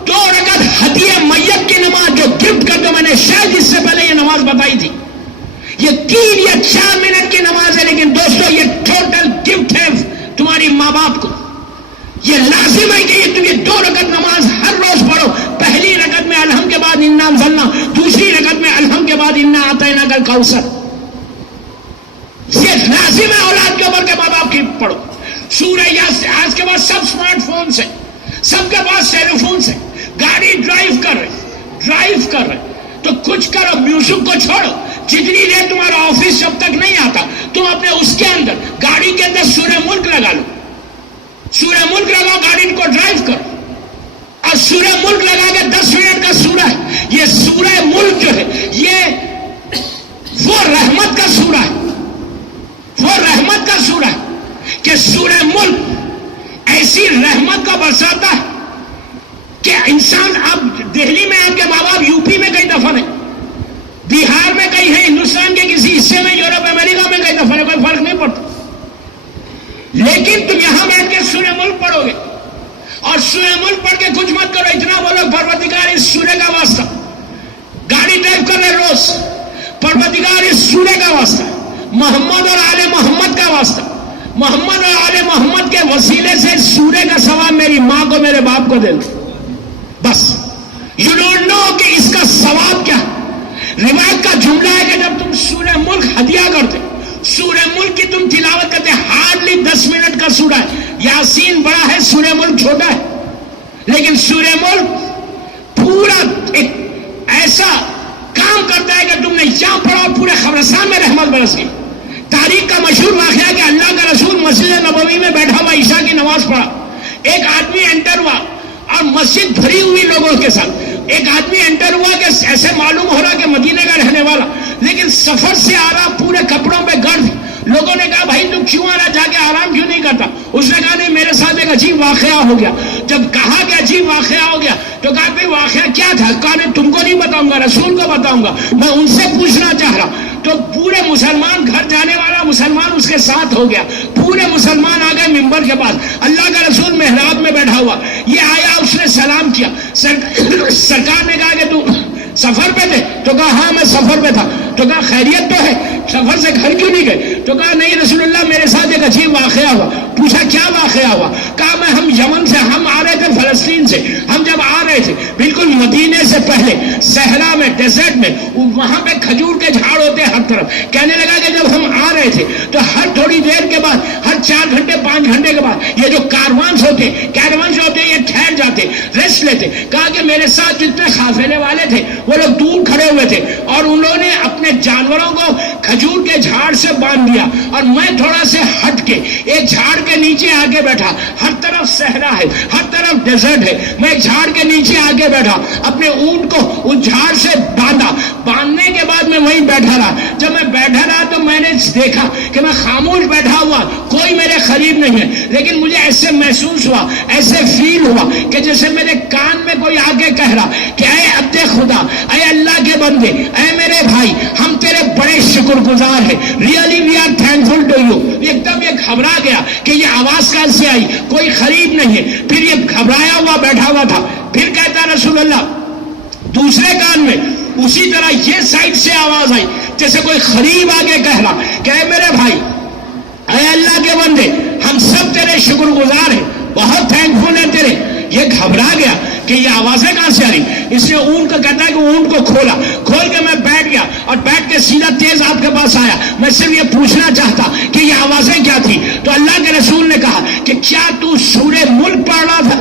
2 رکعت ہدیہ میت کی نماز جو گفٹ کر دو. میں نے شاید اس سے پہلے یہ نماز بتائی تھی. یہ 3 یا 4 منٹ کی نماز ہے، لیکن دوستو یہ ٹوٹل گفٹ ہے تمہاری ماں باپ کو. یہ لازم ہے کہ تم یہ 2 رکعت نماز ہر روز پڑھو. پہلی رکعت میں الحم کے بعد انا انزلنا، دوسری رکعت میں الحم کے بعد انا اعطیناک الکوثر. یہ لازم ہے اولاد کے اوپر کہ ماں باپ کی پڑھو. سورہ یاسین. آج کے بعد سب سمارٹ فونز ہیں، سب کے پاس ٹیلی فونز ہیں. گاڑی ڈرائیو کر رہے تو کچھ کرو، میوزک کو چھوڑو. جتنی دیر تمہارا آفس جب تک نہیں آتا تم اپنے اس کے اندر گاڑی کے اندر سورہ ملک لگا لو. سورہ ملک لگاؤ، گاڑی کو ڈرائیو کرو اور سورہ ملک لگا کے 10 منٹ کا سورہ ہے. یہ سورہ ملک جو ہے یہ وہ رحمت کا سورہ ہے، وہ رحمت کا سورہ ہے کہ سورہ ملک ایسی رحمت کا برساتا ہے کہ انسان. اب دہلی میں آپ کے ماں باپ یو پی میں کئی دفن ہیں، بہار میں کئی ہیں، ہندوستان کے کسی حصے میں، یورپ امریکہ میں کئی دفن ہیں، کوئی فرق نہیں پڑتا. لیکن تم یہاں بیٹھ کے سورہ ملک پڑھو گے اور سورہ ملک پڑھ کے کچھ مت کرو، اتنا بولو پروردگار اس سورہ کا واسطہ. گاڑی ڈرائیو کر رہے روز، پروردگار اس سورہ کا واسطہ، محمد اور آل محمد کا واسطہ، محمد اور آل محمد کے وسیلے سے سورہ کا ثواب میری ماں کو میرے باپ کو دے دو. بس یو ڈونٹ نو کہ اس کا ثواب کیا ہے. روایت کا جملہ ہے کہ جب تم سورہ ملک ہدیہ کرتے، سورہ ملک کی تم تلاوت کرتے، ہارڈلی 10 منٹ کا سورہ ہے. یاسین بڑا ہے، سورہ ملک چھوٹا ہے، لیکن سورہ ملک پورا ایک ایسا کام کرتا ہے کہ تم نے یہاں پڑھا پورے خبرستان میں رحمت برس گئی. تاریخ کا مشہور واقعہ کہ اللہ کا رسول مسجد نبوی میں بیٹھا ہوا عشاء کی نماز پڑھا. ایک آدمی انٹر ہوا اور مسجد بھری ہوئی لوگوں کے ساتھ. ایک آدمی انٹر ہوا کہ ایسے معلوم ہو رہا کہ مدینے کا رہنے والا، لیکن سفر سے آ رہا، پورے کپڑوں پہ گرد. لوگوں نے کہا بھائی تم کیوں آ رہا، جا کے آرام کیوں نہیں کرتا؟ اس نے کہا نہیں میرے ساتھ ایک عجیب واقعہ ہو گیا. جب کہا کہ عجیب واقعہ ہو گیا تو کہا بھائی واقعہ کیا تھا؟ کہا نہیں تم کو نہیں بتاؤں گا، رسول کو بتاؤں گا، میں ان سے پوچھنا چاہ رہا. تو پورے مسلمان گھر جانے والا مسلمان اس کے ساتھ ہو گیا. پورے مسلمان آ گئے ممبر کے پاس، اللہ کا رسول محراب میں بیٹھا ہوا. یہ آیا، اس نے سلام کیا. سرکار نے کہا کہ تو سفر پہ تھے؟ تو کہا ہاں میں سفر پہ تھا. تو کہا خیریت تو ہے، سفر سے گھر کیوں نہیں گئے؟ تو کہا نہیں رسول اللہ میرے ساتھ ایک عجیب واقعہ ہوا. پوچھا کیا واقعہ ہوا؟ کہا میں ہم یمن سے، ہم آ رہے تھے فلسطین سے. ہم جب آ رہے تھے بالکل مدینے سے پہلے صحرا میں، ڈیزرٹ میں، وہاں پہ کھجور کے جھاڑ ہوتے ہر طرف. کہنے لگا کہ جب ہم آ رہے تھے تو ہر تھوڑی دیر کے بعد، ہر 4 گھنٹے 5 گھنٹے کے بعد یہ جو کاروانس ہوتے، کیروانس ہوتے، یہ ٹھہر جاتے، ریسٹ لیتے. کہا کہ میرے ساتھ جتنے قافلے والے تھے وہ لوگ دور کھڑے ہوئے تھے اور انہوں نے اپنے جانوروں کو کھجور کے جھاڑ سے باندھ دیا اور میں تھوڑا سے ہٹ کے ایک جھاڑ کے نیچے آگے بیٹھا. ہر طرف صحرا ہے, ہر طرف ڈیزرٹ ہے. میں ایک جھاڑ کے نیچے آگے بیٹھا, اپنے اونٹ کو اس جھاڑ سے باندھا. باندھنے کے بعد میں وہیں بیٹھا رہا. جب میں بیٹھا رہا تو میں نے دیکھا کہ میں خاموش بیٹھا ہوا, کوئی میرے قریب نہیں ہے, لیکن مجھے ایسے محسوس ہوا, ایسے فیل ہوا کہ جیسے میرے کان میں کوئی آگے کہہ رہا کہ اے عبد خدا, اے اللہ کے بندے, اے میرے بھائی, ہم تیرے بڑے شکر گزار ہیں. Really we are thankful to you. ایک دم یہ گھبرا گیا کہ یہ آواز کہاں سے آئی, کوئی قریب نہیں ہے. پھر یہ گھبرایا ہوا بیٹھا ہوا تھا. پھر کہتا رسول اللہ, دوسرے کان میں اسی طرح یہ سائڈ سے آواز آئی جیسے کوئی قریب آگے کہہ رہا کہ اے میرے بھائی, اے اللہ کے بندے, ہم سب تیرے شکر گزار ہیں, بہت تھینکفل ہیں تیرے. یہ گھبرا گیا کہ یہ آوازیں کہاں سے آ رہی. اس نے اونٹ کو کہتا ہے کہ اونٹ کو کھولا, کھول کے میں بیٹھ گیا اور بیٹھ کے سیدھا تیز آپ کے پاس آیا. میں صرف یہ پوچھنا چاہتا کہ یہ آوازیں کیا تھی. تو اللہ کے رسول نے کہا کہ کیا تو سورہ ملک پڑھ رہا تھا؟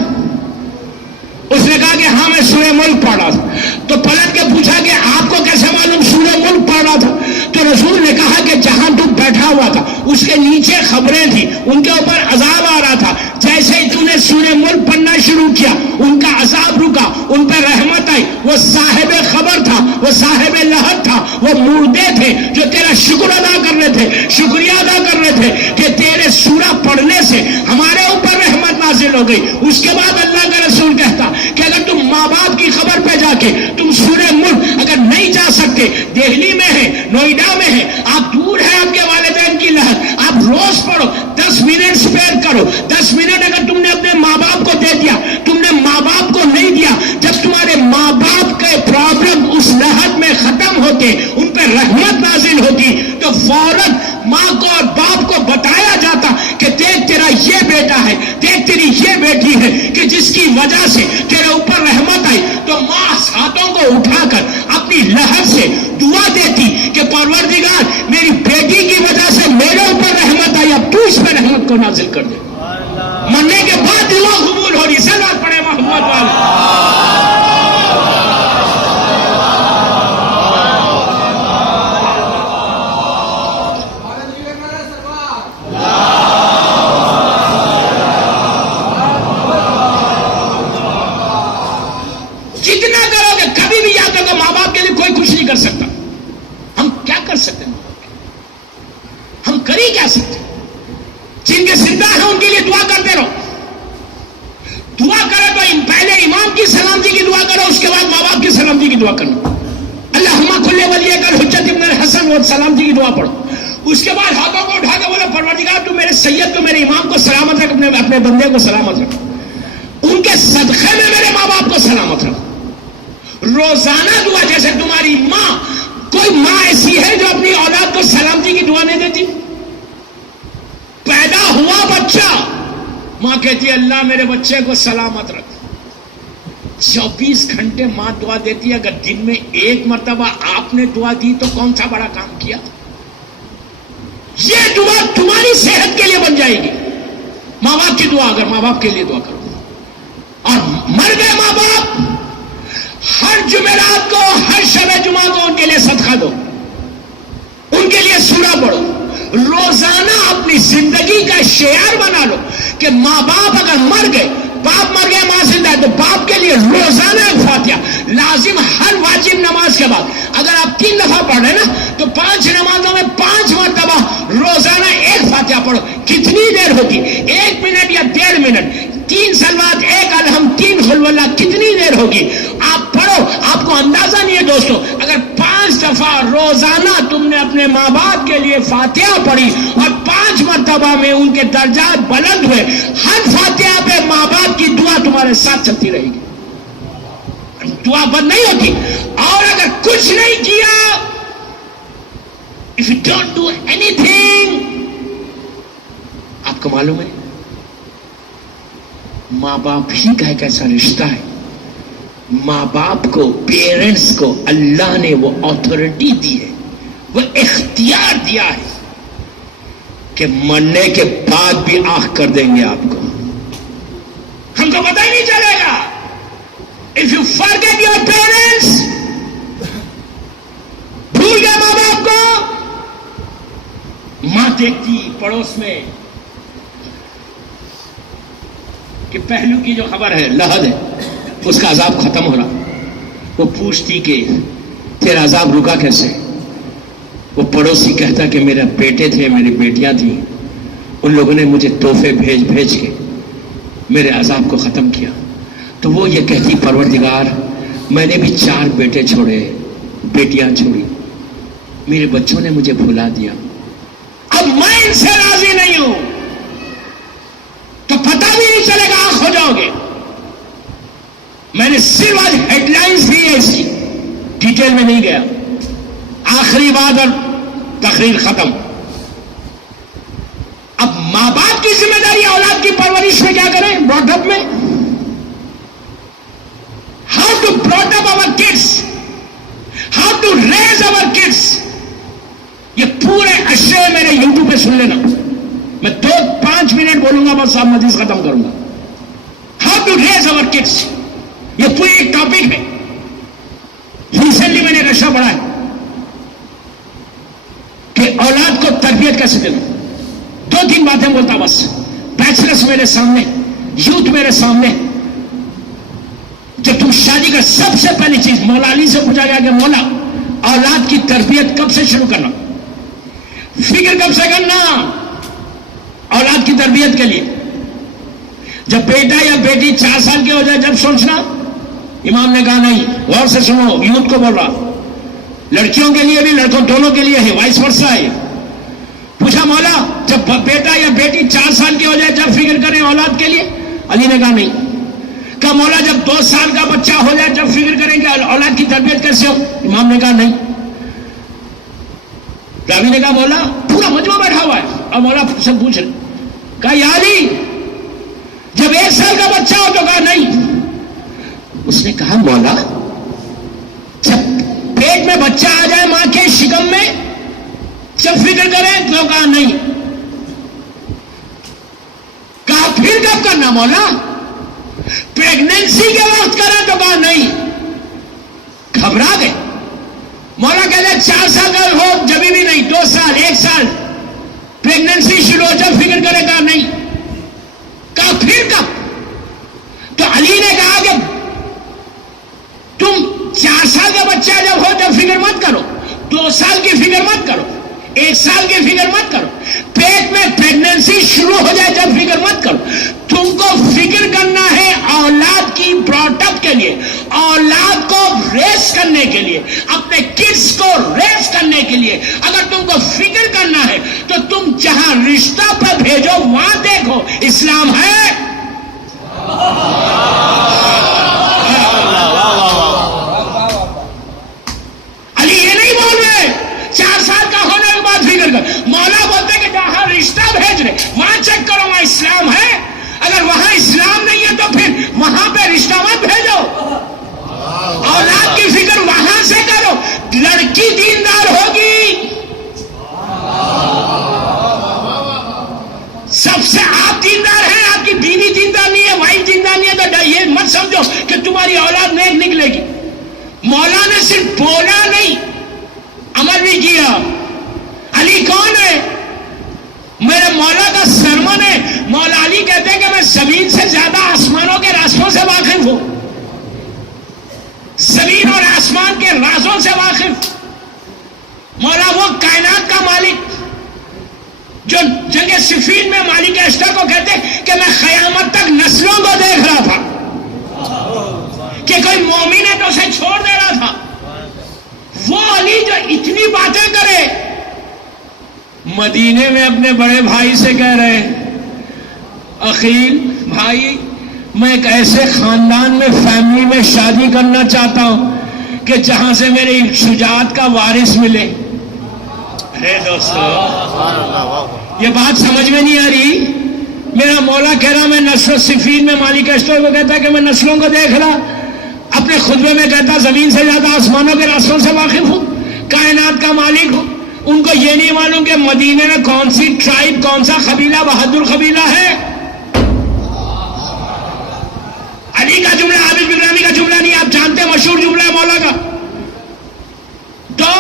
اس نے کہا کہ ہاں میں سورہ ملک پڑھ رہا تھا. تو پلٹ کے پوچھا کہ آپ کو کیسے معلوم سورہ ملک پڑھ رہا تھا؟ تو رسول نے کہا کہ جہاں تو بیٹھا ہوا تھا اس کے نیچے خبریں تھی, ان کے اوپر عذاب آ رہا تھا. جیسے ہی تو نے سورہ ملک پڑھنا شروع کیا ان کا عذاب رکا, ان پہ رحمت آئی. وہ صاحب خبر تھا, وہ صاحب لہد تھا, وہ مردے تھے جو تیرا شکر ادا کر رہے تھے, شکریہ ادا کر رہے تھے کہ تیرے سورہ پڑھنے سے ہمارے اوپر رحمت نازل ہو گئی. اس کے بعد اللہ کا رسول کہتا کہ اگر تم ماں باپ کی خبر پہ جا کے تم سورہ ملک اگر نہیں جا سکتے, دہلی میں ہے, نوئیڈا میں ہے, آپ دور ہے آپ کے والدین کی لہر, آپ روز پڑھو, 10 منٹ اسپیئر کرو. 10 منٹ اگر تم نے اپنے ماں باپ کو دے دیا, تم نے ماں باپ کو نہیں دیا, جب تمہارے ماں باپ کے پرابلم اس لہر میں ختم ہوتے, ان پہ رحمت نازل ہوتی, تو فوراً ماں کو اور باپ کو بتایا جاتا کہ دیکھ تیرا یہ بیٹا ہے, دیکھ تیری یہ بیٹی ہے کہ جس کی وجہ سے تیرے اوپر رحمت آئی. تو ماں ہاتھوں کو اٹھا کر اپنی لہر سے دعا دیتی کہ پروردگار میری بیٹی کی وجہ سے میرے اوپر رحمت آئی, اب تو اس پہ رحمت کو نازل کر دے. مرنے کے بعد دعا قبول ہو رہی. صلوات پڑھے محمد والے. جتنا کرو گے کبھی بھی یاد رکھو ماں باپ کے لیے کوئی کچھ نہیں کر سکتا. ہم کیا کر سکتے ہیں؟ ہم کر ہی کیا سکتے؟ جن کے زندہ ہیں ان کے لیے دعا کرتے رہو. دعا کرے تو پہلے امام کی سلامتی کی دعا کرو, اس کے بعد ماں باپ کی سلامتی کی دعا کرو. اللہم کل ولی کر حجت ابن الحسن اور سلامتی کی دعا پڑھو. اس کے بعد ہاتھوں کو اٹھا کے بولو پروردگار تو میرے سید, تو میرے امام کو سلامت رکھ, اپنے بندے کو سلامت رکھ, ان کے صدقے میں میرے ماں باپ کو سلامت رکھ. روزانہ دعا. جیسے تمہاری ماں, کوئی ماں ایسی ہے جو اپنی اولاد کو سلامتی کی دعا نہیں دیتی؟ پیدا ہوا بچہ, ماں کہتی ہے اللہ میرے بچے کو سلامت رکھ. 24 گھنٹے ماں دعا دیتی ہے. اگر دن میں ایک مرتبہ آپ نے دعا دی تو کون سا بڑا کام کیا. یہ دعا تمہاری صحت کے لیے بن جائے گی. ماں باپ کی دعا, اگر ماں باپ کے لیے دعا کرو, اور مر گئے ماں باپ, ہر جمعرات کو, ہر شب جمعہ کو ان کے لیے صدقہ دو, ان کے لیے سورہ پڑھو. روزانہ اپنی زندگی کا شعار بنا لو کہ ماں باپ اگر مر گئے, باپ مر گئے ماں زندہ ہے, تو باپ کے لیے روزانہ ایک فاتحہ لازم. ہر واجب نماز کے بعد اگر آپ 3 دفعہ پڑھ رہے ہیں نا, تو 5 نمازوں میں 5 مرتبہ روزانہ ایک فاتحہ پڑھو. کتنی دیر ہوتی؟ 1 منٹ یا 1.5 منٹ. 3 سلوات, 1 الحم, 3 قل ہو اللہ, کتنی دیر ہوگی؟ آپ پڑھو. آپ کو اندازہ نہیں ہے دوستو, اگر 5 دفعہ روزانہ تم نے اپنے ماں باپ کے لیے فاتحہ پڑھی اور 5 مرتبہ میں ان کے درجات بلند ہوئے, ہر فاتحہ پہ ماں باپ کی دعا تمہارے ساتھ چلتی رہے گی, دعا بند نہیں ہوتی. اور اگر کچھ نہیں کیا, if you don't do anything, آپ کو معلوم ہے ماں باپ ہی کا ایک ایسا رشتہ ہے, ماں باپ کو, پیرنٹس کو اللہ نے وہ اتھارٹی دی ہے, وہ اختیار دیا ہے کہ مرنے کے بعد بھی آنکھ کر دیں گے آپ کو. ہم کو پتہ ہی نہیں چلے گا. If you forget your parents, بھول گیا ماں باپ کو. ماں دیکھتی پڑوس میں کہ پہلو کی جو خبر ہے لحد ہے اس کا عذاب ختم ہو رہا. وہ پوچھتی کہ تیرا عذاب رکا کیسے؟ وہ پڑوسی کہتا کہ میرے بیٹے تھے, میری بیٹیاں تھیں, ان لوگوں نے مجھے تحفے بھیج بھیج کے میرے عذاب کو ختم کیا. تو وہ یہ کہتی پروردگار میں نے بھی 4 بیٹے چھوڑے, بیٹیاں چھوڑی, میرے بچوں نے مجھے بھلا دیا, اب میں ان سے راضی نہیں ہوں. تو پتہ بھی نہیں چلے گا, آنکھ ہو جاؤ گے. میں نے صرف آج ہیڈ لائنز دی ہے, اس کی ڈیٹیل میں نہیں گیا. آخری بات اور تقریر ختم. اب ماں باپ کی ذمہ داری اولاد کی پرورش میں کیا کریں, براٹ اپ میں. How to brought up our kids, how to raise our kids. یہ پورے اشرے میرے یوٹیوب پہ سن لینا. میں 2-5 منٹ بولوں گا, بس آپ حدیث ختم کروں گا. How to raise our kids, یہ پوری ایک ٹاپک ہے. ریسنٹلی میں نے ایک اشرا پڑھا ہے کہ اولاد کو تربیت کیسے دینا. 2-3 باتیں بولتا بس. بیچلرس میرے سامنے, یوتھ میرے سامنے. جب تم شادی کا سب سے پہلی چیز مولا علی سے پوچھا گیا کہ مولا اولاد کی تربیت کب سے شروع کرنا, فکر کب سے کرنا اولاد کی تربیت کے لیے. جب بیٹا یا بیٹی 4 سال کے ہو جائے جب سوچنا. امام نے کہا نہیں, غور سے سنو, یوتھ کو بول رہا, لڑکیوں کے لیے بھی لڑکوں دونوں کے لیے ہے, وائس ورسا ہے. پوچھا مولا جب بیٹا یا بیٹی 4 سال کی ہو جائے جب فکر کریں اولاد کے لیے. علی نے کہا نہیں. کہا مولا جب 2 سال کا بچہ ہو جائے جب فکر کریں کہ اولاد کی تربیت کیسے ہو. امام نے کہا نہیں. راوی نے کہا مولا پورا مجمع بیٹھا ہوا ہے اور مولا سے پوچھ رہے. کہا یا علی جب 1 سال کا بچہ ہو تو کہا نہیں. اس نے کہا مولا جب پیٹ میں بچہ آ جائے ماں کے شکم میں جب فکر کریں تو کہا نہیں. کہا پھر کب کرنا مولا, پریگننسی کے وقت کریں تو کہا نہیں. گھبرا گئے. مولا کہتے 4 سال کا ہو جبھی بھی نہیں, 2 سال 1 سال پریگننسی شروع ہو جب فکر کرے, کہا نہیں. کہا پھر کب. تو علی نے کہا کہ تم 4 سال کا بچہ جب ہو جب فکر مت کرو, 2 سال کی فکر مت کرو, 1 سال کی فکر مت کرو, پیٹ میں پریگننسی شروع ہو جائے جب فکر مت کرو. تم کو فکر کرنا ہے اولاد کی براٹ اپ کے لیے, اولاد کو ریس کرنے کے لیے, اپنے کڈس کو ریس کرنے کے لیے. اگر تم کو فکر کرنا ہے تو تم جہاں رشتہ پر بھیجو وہاں دیکھو اسلام ہے. علی یہ نہیں بول رہے 4 سال کا ہونے کے بعد فکر کر. مولا بولتے کہ جہاں رشتہ بھیج رہے وہاں چیک کرو وہاں اسلام ہے. اگر وہاں اسلام نہیں ہے تو پھر وہاں پہ رشتہ مت بھیجو. اولاد کی فکر وہاں سے کرو. لڑکی دیندار ہوگی, سب سے آپ دیندار ہیں, آپ کی بیوی دیندار نہیں ہے, وائف دیندار نہیں ہے, تو یہ مت سمجھو کہ تمہاری اولاد نیک نکلے گی. مولا نے صرف بولا نہیں, عمل بھی کیا. علی کون ہے؟ میرے مولا کا سرمن ہے. مولا علی کہتے ہیں کہ میں زمین سے زیادہ آسمانوں کے راستوں سے واقف ہوں, زمین اور آسمان کے رازوں سے واقف. مولا وہ کائنات کا مالک جو جنگ صفین میں مالک اشتر کو کہتے کہ میں قیامت تک نسلوں کو دیکھ رہا تھا کہ کوئی مومن ہے تو اسے چھوڑ دے رہا تھا. وہ علی جو اتنی باتیں کرے, مدینے میں اپنے بڑے بھائی سے کہہ رہے عقیل بھائی میں ایک ایسے خاندان میں فیملی میں شادی کرنا چاہتا ہوں کہ جہاں سے میری شجاعت کا وارث ملے. ارے دوستو یہ بات سمجھ میں نہیں آ رہی. میرا مولا کہہ رہا میں نسل صفین میں مالک اشتر کو کہتا کہ میں نسلوں کو دیکھ رہا, اپنے خطبے میں کہتا زمین سے زیادہ آسمانوں کے راستوں سے واقف ہوں, کائنات کا مالک ہوں. ان کو یہ نہیں معلوم کہ مدینے میں کون سی ٹرائب, کون سا قبیلہ بہادر قبیلہ ہے. علی کا جملہ عابد بن رامی کا جملہ نہیں, آپ جانتے مشہور جملہ ہے مولا کا. تو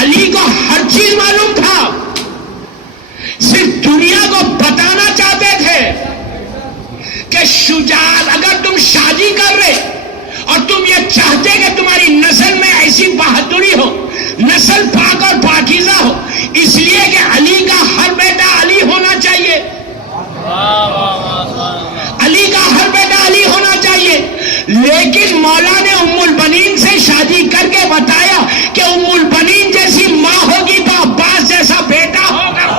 علی کو ہر چیز معلوم تھا، صرف دنیا کو بتانا چاہتے تھے کہ شجاعت، اگر تم شادی کر رہے اور تم یہ چاہتے کہ تمہاری نسل میں ایسی بہادری ہو، نسل پاک اور پاکیزہ ہو، اس لیے کہ علی کا ہر بیٹا علی ہونا چاہیے، علی کا ہر بیٹا علی ہونا چاہیے. لیکن مولا نے ام البنین سے شادی کر کے بتایا کہ ام البنین جیسی ماں ہوگی تو عباس جیسا بیٹا ہوگا.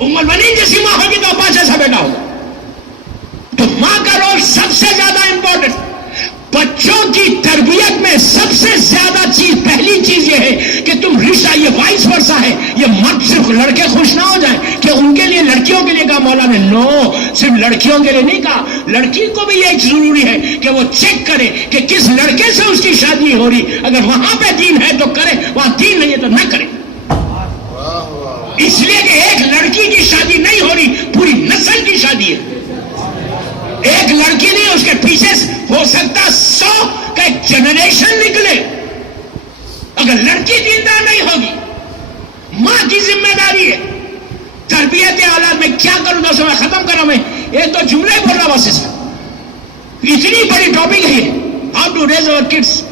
ام البنین جیسی ماں ہوگی تو عباس جیسا بیٹا ہوگا. تو ماں کا رول سب سے زیادہ امپورٹنٹ. بچوں کی تربیت میں سب سے زیادہ چیز، پہلی چیز یہ ہے کہ تم رشتہ، یہ وائس ورثہ ہے، یہ مت صرف لڑکے خوش نہ ہو جائیں کہ ان کے لیے لڑکیوں کے لیے کہا مولا نے، نو، صرف لڑکیوں کے لیے نہیں کہا، لڑکی کو بھی یہ ضروری ہے کہ وہ چیک کرے کہ کس لڑکے سے اس کی شادی ہو رہی، اگر وہاں پہ دین ہے تو کرے، وہاں دین نہیں ہے تو نہ کرے. اس لیے کہ ایک لڑکی کی شادی نہیں ہو رہی، پوری نسل کی شادی ہے. ایک لڑکی نہیں، اس کے پیچھے ہو سکتا 100 کا ایک جنریشن نکلے. اگر لڑکی دیندار نہیں ہوگی، ماں کی ذمہ داری ہے تربیت اولاد. میں کیا کروں دوستوں، میں ختم کر رہا ہوں. میں ایک تو جملے بول رہا بس، اس اتنی بڑی ٹاپک ہے یہ، how to raise our kids.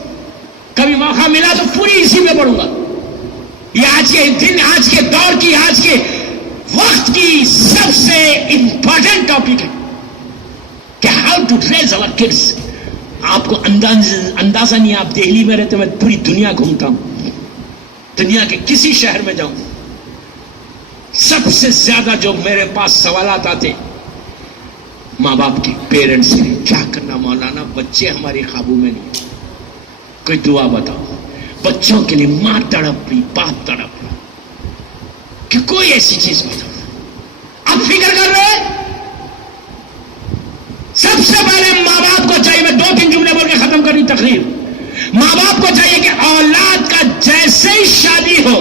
کبھی موقع ملا تو پوری اسی میں پڑھوں گا. یہ آج کے دن، آج کے دور کی، آج کے وقت کی سب سے امپورٹنٹ ٹاپک ہے کہ how to raise our kids. آپ کو اندازہ نہیں، آپ دہلی میں رہتے، میں پوری دنیا گھومتا ہوں، دنیا کے کسی شہر میں جاؤں، سب سے زیادہ جو میرے پاس سوالات آتے ماں باپ کے، پیرنٹس کے، کیا کرنا مولانا، بچے ہماری قابو میں نہیں، کوئی دعا بتاؤ. بچوں کے لیے ماں تڑپ رہی، باپ تڑپ رہا، کہ کوئی ایسی چیز بتاؤ. آپ فکر کر رہے ہیں؟ سب سے پہلے ماں باپ کو چاہیے، میں 2-3 جملے بول کے ختم کر رہی تقریر. ماں باپ کو چاہیے کہ اولاد کا جیسے ہی شادی ہو،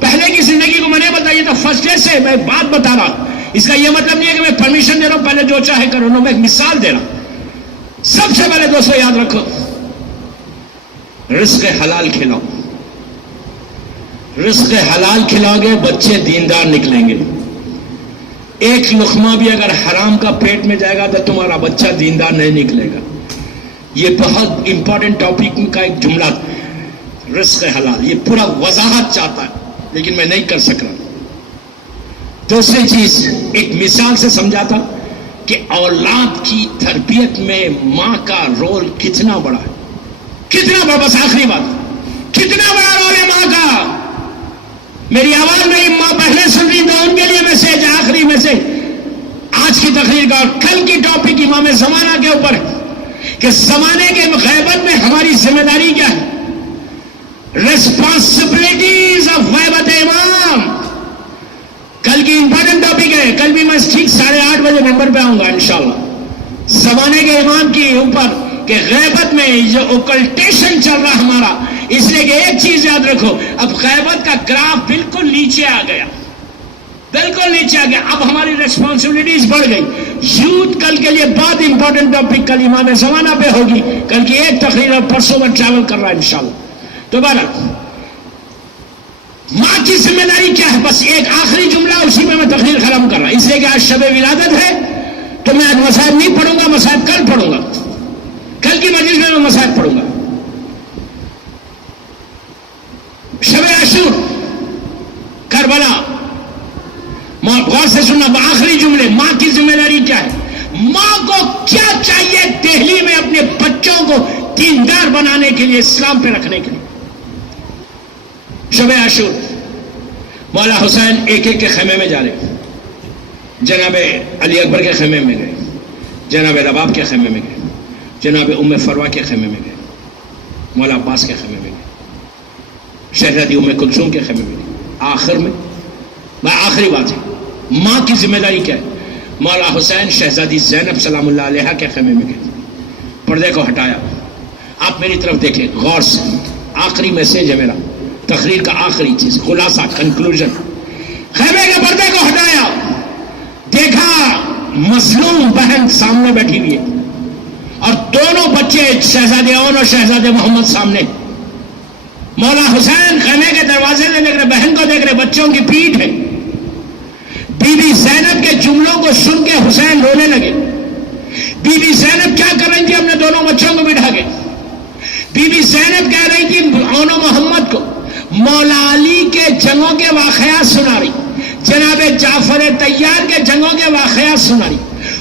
پہلے کی زندگی کو میں نے بتایا تھا فرسٹ ڈے سے، میں بات بتا رہا ہوں. اس کا یہ مطلب نہیں ہے کہ میں پرمیشن دے رہا ہوں پہلے جو چاہے کرو، میں ایک مثال دے رہا ہوں. سب سے پہلے دوستو یاد رکھو، رزق حلال کھلاؤ. رزق حلال کھلاؤ گے بچے دیندار نکلیں گے. ایک لقمہ بھی اگر حرام کا پیٹ میں جائے گا تو تمہارا بچہ دیندار نہیں نکلے گا. یہ بہت امپورٹنٹ ٹاپک کا ایک جملہ، رزق حلال. یہ پورا وضاحت چاہتا ہے لیکن میں نہیں کر سک رہا. دوسری چیز ایک مثال سے سمجھاتا کہ اولاد کی تربیت میں ماں کا رول کتنا بڑا ہے، کتنا بڑا. بس آخری بات، کتنا بڑا رول ہے ماں کا. میری آواز میری ماں پہلے سن رہی تو ان کے لیے میسج آخری میں سے آج کی تقریر کا اور کل کی ٹاپک امام زمانہ کے اوپر ہے کہ زمانے کے غیبت میں ہماری ذمہ داری کیا ہے. ریسپانسبلٹیز آف غیبت امام کل کی امپورٹنٹ ٹاپک ہے. کل بھی میں ٹھیک 8:30 بجے ممبر پہ آؤں گا انشاءاللہ. زمانے کے امام کی اوپر کہ غیبت میں جو اوکلٹیشن چل رہا ہمارا، اس لیے کہ ایک چیز یاد رکھو، اب غیبت کا گراف بالکل نیچے آ گیا، بالکل نیچے آ گیا. اب ہماری ریسپانسبلٹیز بڑھ گئی. یوتھ کل کے لیے بہت امپورٹنٹ ٹاپک کل امام زمانہ پہ ہوگی. کل کی ایک تقریر اور پرسوں میں ٹریول کر رہا ہے انشاءاللہ. تو بہرحال ماں کی ذمہ داری کیا ہے، بس ایک آخری جملہ اسی میں تقریر ختم کر رہا. اس لیے کہ آج شب ولادت ہے تو میں آج مصائب نہیں پڑھوں گا، مصائب کل پڑھوں گا. کل کی مجلس میں مصائب پڑھوں گا. شب عاشور، کربلا، غور سے سننا. آخری جملے، ماں کی ذمہ داری کیا ہے، ماں کو کیا چاہیے دہلی میں اپنے بچوں کو دیندار بنانے کے لیے، اسلام پہ رکھنے کے لیے. شب عاشور مولا حسین ایک ایک کے خیمے میں جا رہے، جناب علی اکبر کے خیمے میں گئے، جناب رباب کے خیمے میں گئے، جناب ام فروا کے خیمے میں گئے، مولا عباس کے خیمے میں گئے، شہزادی ام کلثوم کے خیمے میں گئے. آخر میں آخری بات ہے، ماں کی ذمہ داری کیا ہے. مولا حسین شہزادی زینب سلام اللہ علیہ کے خیمے میں گئے، پردے کو ہٹایا، آپ میری طرف دیکھیں غور سے، آخری میسج ہے میرا، تقریر کا آخری چیز، خلاصہ، کنکلوژن. خیمے کے پردے کو ہٹایا، دیکھا مظلوم بہن سامنے بیٹھی ہوئی ہے اور دونوں بچے شہزادے اون اور شہزادے محمد سامنے. مولا حسین خیمے کے دروازے سے دیکھ رہے، بہن کو دیکھ رہے، بچوں کی پیٹھ ہے. بی بی زینب کے جملوں کو سن کے حسین رونے لگے. بی بی زینب کیا کر رہی تھی اپنے دونوں بچوں کو بٹھا کے؟ بی بی زینب کہہ رہی تھی اون و محمد کو مولا علی کے جنگوں کے واقعات سنا رہی، جناب جعفر طیار کے جنگوں کے واقعات سنا رہی،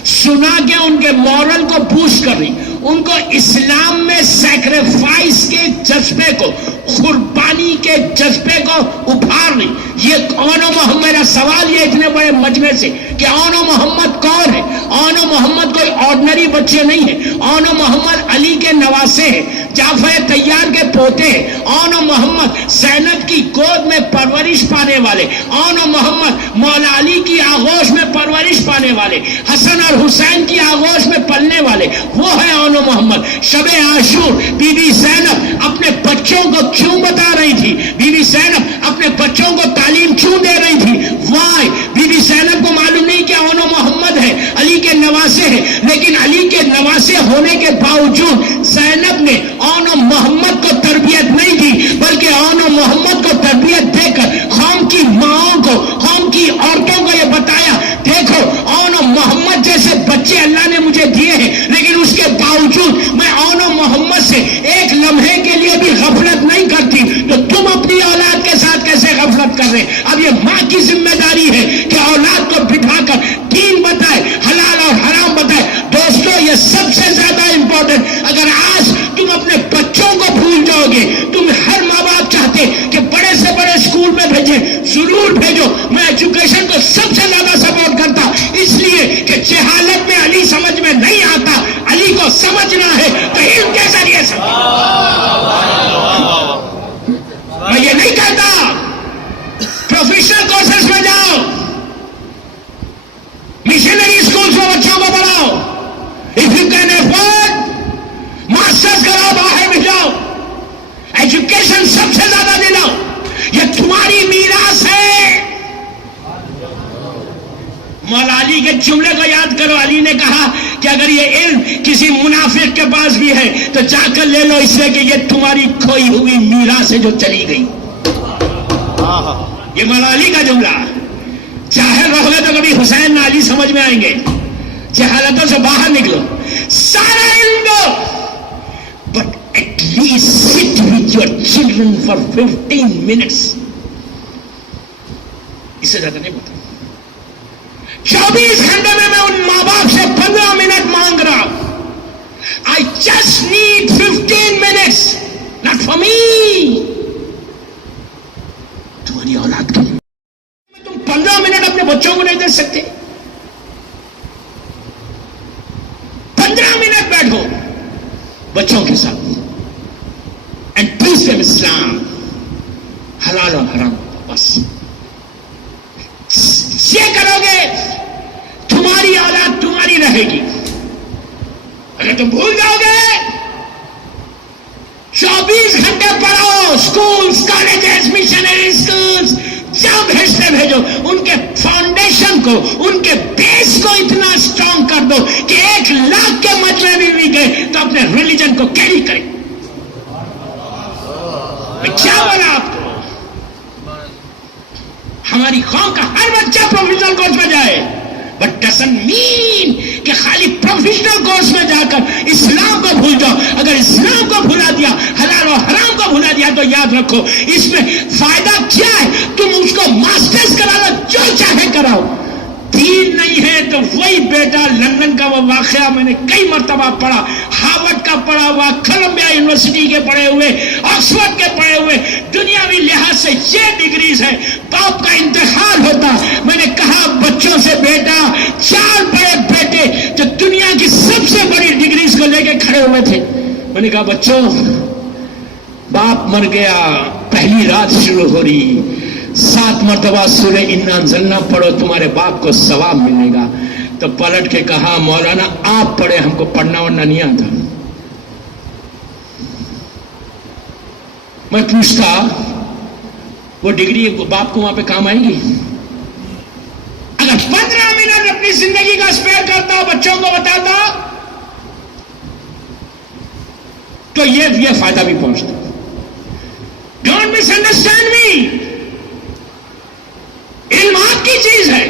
سنا کے ان کے مورل کو بوسٹ کر رہی، ان کو اسلام میں سیکریفائس کے جذبے کو، قربانی کے جذبے کو ابھار رہی. یہ اون و محمد، میرا سوال یہ اتنے بڑے مجمع سے کہ اون و محمد کون ہے؟ اون و محمد کوئی آرڈنری بچے نہیں ہیں. اون و محمد علی کے نواسے ہیں، جعفر طیار کے پوتے ہیں. اون و محمد زینب کی گود میں پرورش پانے والے، اون و محمد مولا علی کی آغوش میں پرورش پانے والے، حسن اور حسین کی آغوش میں پلنے والے، وہ ہے اون و محمد. شب عاشور بی بی زینب اپنے بچوں کو کیوں بتا رہی تھی؟ بی بی زینب اپنے بچوں کو تعلیم کیوں دے رہی تھی؟ وائی؟ بی بی زینب کو معلوم نہیں کہ اون و محمد ہے، علی کے نواسے ہیں، لیکن علی کے نواسے ہونے کے باوجود زینب نے اون و محمد کو تربیت نہیں دی، بلکہ اون و محمد کو تربیت دے کر قوم کی ماؤں کو، قوم کی عورتوں کو یہ بتایا، دیکھو اون و محمد جیسے بچے اللہ نے مجھے دیے ہیں، لیکن اس کے باوجود میں اون و محمد سے ایک لمحے کے لیے بھی غفلت نہیں کرتی. تو تم اپنی اولاد کے ساتھ کیسے غفلت کر رہے؟ اب یہ ماں کی ذمہ داری ہے کہ اولاد کو بٹھا کر دین بتائے، حلال اور حرام بتائے. دوستو یہ سب سے زیادہ امپورٹنٹ. اگر آج تم اپنے بچوں کو بھول جاؤ گے، تم ہر ماں باپ چاہتے کہ بڑے سے بڑے اسکول میں بھیجیں، ضرور بھیجو. میں ایجوکیشن کو سب سے زیادہ سپورٹ کرتا، اس لیے کہ جہالت میں علی سمجھ میں نہیں آتا، علی کو سمجھنا ہے تو علم کے ذریعے سے. میں یہ نہیں کہتا پروفیشنل کورسز میں جاؤ، مشنری اسکولز میں بچوں کو پڑھاؤ، if you can afford masters کراؤ، باہر بھی جاؤ، ایجوکیشن سب سے زیادہ دلاؤ. یہ تمہاری میراث ہے. مولا علی کے جملے کو یاد کرو، علی نے کہا کہ اگر یہ علم کسی منافق کے پاس بھی ہے تو جا کر لے لو، اس لیے کہ یہ تمہاری کھوئی ہوئی میراث ہے جو چلی گئی. یہ مولا علی کا جملہ. جاہل رہو گے تو کبھی حسین نہ علی سمجھ میں آئیں گے. جہالتوں سے باہر نکلو، سارا علم دو، but at least sit with your children for 15 minutes. اس سے زیادہ نہیں بتا. 24 گھنٹے میں ان ماں باپ سے 15 منٹ مانگ رہا ہوں. I just need 15 minutes, not for me. تمہاری اولاد کے لیے تم 15 منٹ اپنے بچوں کو نہیں دے سکتے؟ 15 منٹ بیٹھو بچوں کے ساتھ and teach them Islam, حلال اور حرام. بس یہ کرو گے تمہاری اولاد تمہاری رہے گی. اگر تم بھول جاؤ گے 24 گھنٹے پڑھو، اسکولز، کالجز، مشنری اسکولز جب بھیجتے بھیجو، ان کے فاؤنڈیشن کو، ان کے بیس کو اتنا اسٹرانگ کر دو کہ 1 لاکھ کے مجمع میں بھی گئے تو اپنے ریلیجن کو کیری کرے. میں کیا بولا آپ کو؟ ہماری قوم کا ہر بچہ پروفیشنل کورس میں جائے، بٹ ڈزنٹ مین کہ خالی پروفیشنل کورس میں جا کر اسلام کو بھول جاؤ. اگر اسلام کو بھلا دیا، حلال و حرام کو بھلا دیا، تو یاد رکھو اس میں فائدہ کیا ہے. تم اس کو ماسٹرز کرا لو، جو چاہے کراؤ، دین نہیں ہے تو وہی بیٹا. لندن کا وہ واقعہ میں نے کئی مرتبہ پڑھا، ہارورڈ کا پڑھا ہوا، کولمبیا یونیورسٹی کے پڑھے ہوئے، آکسفورڈ کے پڑھے ہوئے، دنیاوی لحاظ سے یہ ڈگریز ہے. باپ کا انتخاب ہوتا. میں نے کہا بچوں سے، بیٹا 4 بڑے بیٹے جو دنیا کی سب سے بڑی ڈگریز کو لے کے کھڑے ہوئے تھے. میں نے کہا بچوں، باپ مر گیا، پہلی رات شروع ہو رہی، 7 مرتبہ سورہ انا انزلنا پڑھو، تمہارے باپ کو ثواب ملے گا. تو پلٹ کے کہا مولانا آپ پڑھے، ہم کو پڑھنا ورنہ نہیں آتا. میں پوچھتا وہ ڈگری باپ کو وہاں پہ کام آئے گی؟ اگر 15 منٹ اپنی زندگی کا اسپیئر کرتا بچوں کو بتاتا تو یہ فائدہ بھی پہنچتا. Don't miss understand me. علم آپ کی چیز ہے،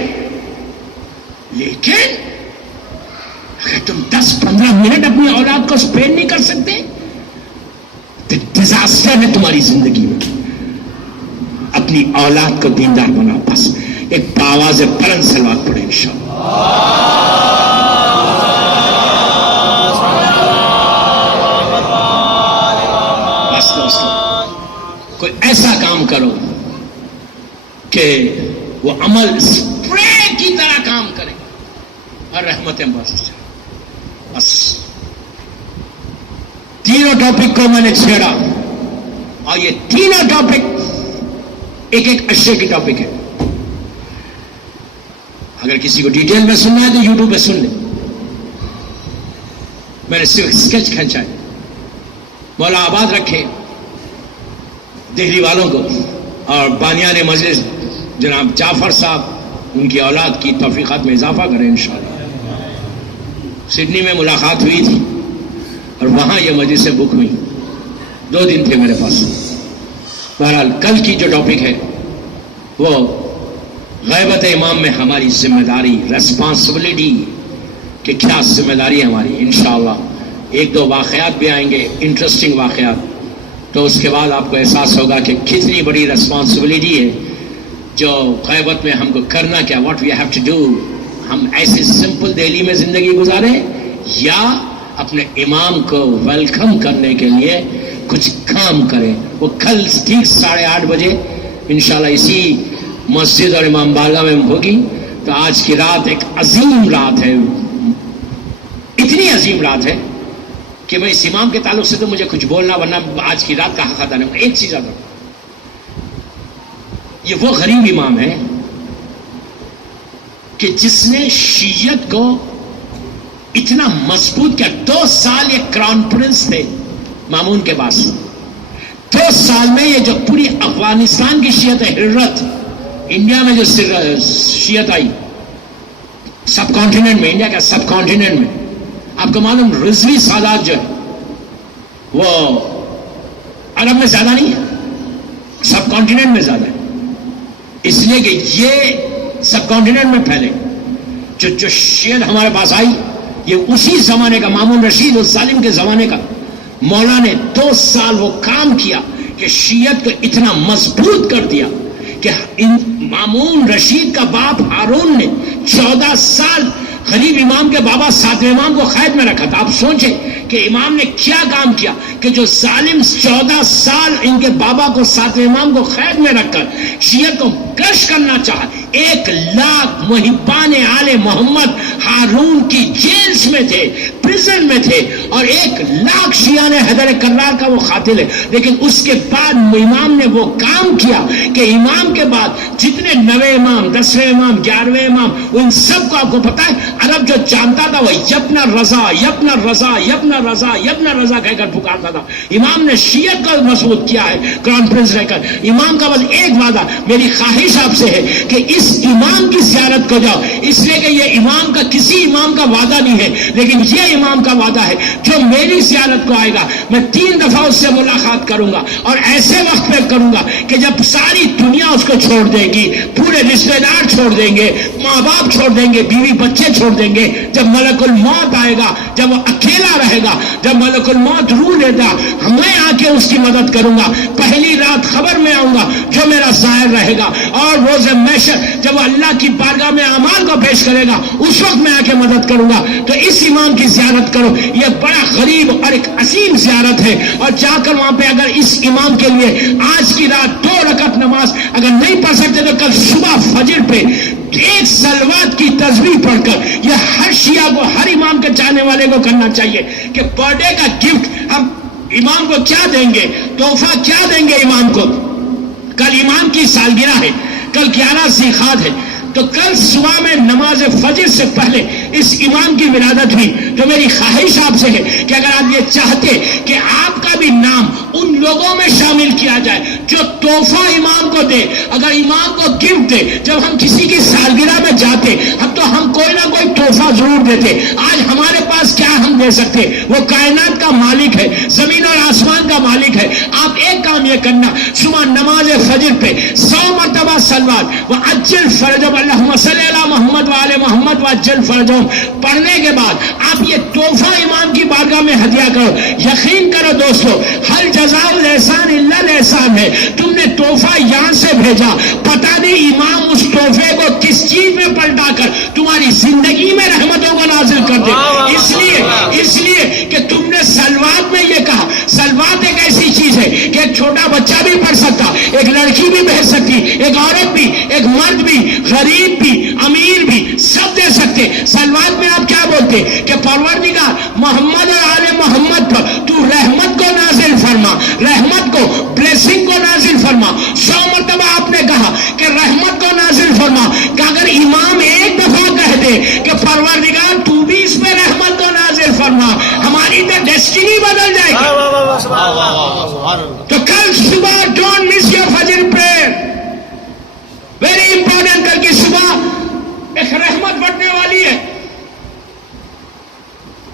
لیکن اگر تم 10-15 منٹ اپنی اولاد کو اسپینڈ نہیں کر سکتے تو ڈیزاسٹر ہے تمہاری زندگی میں. اپنی اولاد کو دیندار بناؤ. بس ایک پاواز بلند سلوات پڑے انشاءاللہ. بس دوستو کوئی ایسا کام کرو کہ وہ عمل اسپرے کی طرح کام کرے اور رحمتیں برس جائیں. بس تینوں ٹاپک کو میں نے چھیڑا اور یہ تینوں ٹاپک ایک اشے کی ٹاپک ہے. اگر کسی کو ڈیٹیل میں سننا ہے تو یوٹیوب پہ سن لیں. میں نے صرف اسکیچ کھینچا ہے. مولا آباد رکھے دہلی والوں کو اور بانیان مجلس جناب جعفر صاحب ان کی اولاد کی توفیقات میں اضافہ کریں انشاءاللہ. سڈنی میں ملاقات ہوئی تھی اور وہاں یہ مجلسیں بک ہوئی. 2 دن تھے میرے پاس. بہرحال کل کی جو ٹاپک ہے وہ غیبت امام میں ہماری ذمہ داری، ریسپانسبلٹی کہ کیا ذمہ داری ہے ہماری. انشاءاللہ 1-2 واقعات بھی آئیں گے، انٹرسٹنگ واقعات. تو اس کے بعد آپ کو احساس ہوگا کہ کتنی بڑی ریسپانسبلٹی ہے جو غیبت میں ہم کو کرنا کیا. What we have to do. ہم ایسے سمپل دہلی میں زندگی گزاریں یا اپنے امام کو ویلکم کرنے کے لیے کچھ کام کریں. وہ کل ٹھیک 8:30 بجے انشاءاللہ اسی مسجد اور امام بارگاہ میں ہوگی. تو آج کی رات ایک عظیم رات ہے، اتنی عظیم رات ہے کہ میں اس امام کے تعلق سے تو مجھے کچھ بولنا، ورنہ آج کی رات کا حق ادا نہیں. ایک چیز ادا، یہ وہ غریب امام ہے کہ جس نے شیعت کو اتنا مضبوط کیا. 2 سال یہ کراؤن پرنس تھے مامون کے پاس. 2 سال میں یہ جو پوری افغانستان کی شیعت ہے، ہرت انڈیا میں جو شیعت آئی سب کانٹیننٹ میں، انڈیا کا سب کانٹیننٹ میں، آپ کو معلوم رضوی سادات جو ہے وہ عرب میں زیادہ نہیں ہے، سب کانٹیننٹ میں زیادہ ہے. اس لیے کہ یہ سب کانٹیننٹ میں پھیلے. جو شیعت ہمارے پاس آئی یہ اسی زمانے کا، مامون رشید الظالم کے زمانے کا. مولا نے 2 سال وہ کام کیا کہ شیعت کو اتنا مضبوط کر دیا کہ مامون رشید کا باپ ہارون نے 14 سال غریب امام کے بابا 7ویں امام کو قید میں رکھا تھا. آپ سوچیں کہ امام نے کیا کام کیا کہ جو ظالم 14 سال ان کے بابا کو 7ویں امام کو قید میں رکھ کر شیعت کو کرش کرنا چاہا. 1 لاکھ محبان آل محمد ہارون کی جیلز میں تھے، پریزن میں تھے، اور 1 لاکھ شیعہ نے حیدر کرار کا وہ قاتل ہے. لیکن اس کے بعد امام نے وہ کام کیا کہ امام کے بعد جتنے 9ویں امام، 10ویں امام، 11ویں امام، ان سب کو آپ کو پتا ہے عرب جو جانتا تھا وہ یبن رضا، یبن رضا، یبن رضا، یبن رضا کہہ کر پکارتا تھا. امام نے شیعت کو مضبوط کیا ہے کراؤن پرنس رہ کر. امام کا بس ایک وعدہ، میری خواہش آپ سے ہے کہ اس امام کی زیارت کو جاؤ. اس لیے کہ یہ امام کا کسی امام کا وعدہ نہیں ہے، لیکن یہ امام کا وعدہ ہے جو میری زیارت کو آئے گا میں 3 دفعہ اس سے ملاقات کروں گا، اور ایسے وقت پہ کروں گا کہ جب ساری دنیا اس کو چھوڑ دے گی، پورے رشتے دار چھوڑ دیں گے، ماں باپ چھوڑ دیں گے، بیوی بچے چھوڑ دیں گے. جب ملک الموت آئے گا، جب وہ اکیلا رہے گا، جب ملک الموت روح لیتا، میں آ کے اس کی مدد کروں گا. پہلی رات خبر میں آؤں گا جو میرا ظاہر رہے گا، اور روز محشر جب وہ اللہ کی بارگاہ میں اعمال کو پیش کرے گا اس وقت میں آ کے مدد کروں گا. تو اس امام کی زیارت کرو. یہ بڑا غریب اور ایک عظیم زیارت ہے، اور جا کر وہاں پہ اگر اس امام کے لیے آج کی رات 2 رکعت نماز اگر نہیں پڑھ سکتے تو کل صبح فجر پہ 1 صلوات کی تسبیح پڑھ کر، یہ ہر شیعہ کو، ہر امام کے چاہنے والے کو کرنا چاہیے کہ برتھ ڈے کا گفٹ ہم امام کو کیا دیں گے، تحفہ کیا دیں گے امام کو. کل امام کی سالگرہ ہے، کل 11 ذیقعدہ ہے، تو کل صبح میں نماز فجر سے پہلے اس امام کی ولادت ہوئی. تو میری خواہش آپ سے ہے کہ اگر آپ یہ چاہتے کہ آپ کا بھی بھی نام ان لوگوں میں شامل کیا جائے جو تحفہ امام کو دے. اگر امام کو گفٹ دے, جب ہم کسی کی سالگرہ میں جاتے ہم کوئی نہ کوئی تحفہ ضرور دیتے. آج ہمارے پاس کیا ہم دے سکتے؟ وہ کائنات کا مالک ہے, زمین اور آسمان کا مالک ہے. آپ ایک کام یہ کرنا, صبح نماز فجر پہ 100 مرتبہ صلوات وعجل فرجهم اللهم صل علی محمد وآل محمد وعجل فرجهم پڑھنے کے بعد آپ یہ تحفہ امام کی بارگاہ میں ہدیہ کرو. یقین کرو دوستو, ہر جزاء الاحسان الا الاحسان ہے. تم نے تحفہ یہاں سے بھیجا, پتہ نہیں امام اس تحفے کو کس چیز میں پلٹا کر تمہاری زندگی میں رحمتوں کو نازل کر دے. اس لیے کہ تم نے سلوات میں یہ کہا, سلوات ایک ایسی چیز ہے کہ ایک چھوٹا بچہ بھی پڑھ سکتا, ایک لڑکی بھی بھیج سکتی, ایک عورت بھی, ایک مرد بھی, غریب بھی, امیر بھی, سب دے سکتے. سلوات میں آپ کیا بولتے کہ پروردگار محمد اور آل محمد پر تو رحمت کو نازل فرما, رحمت کو, بلیسنگ کو نازل فرما. 100 مرتبہ آپ نے کہا کہ رحمت کو نازل فرما. کہ اگر امام ایک دفعہ کہہ دے کہ پروردگار تو بھی اس پہ رحمت کو نازل فرما, ہماری تو ڈیسٹینی بدل جائے گی. تو کل صبح ڈونٹ مس یور فجر پریئر, ویری امپورٹنٹ. کل کی صبح ایک رحمت بڑھنے والی ہے.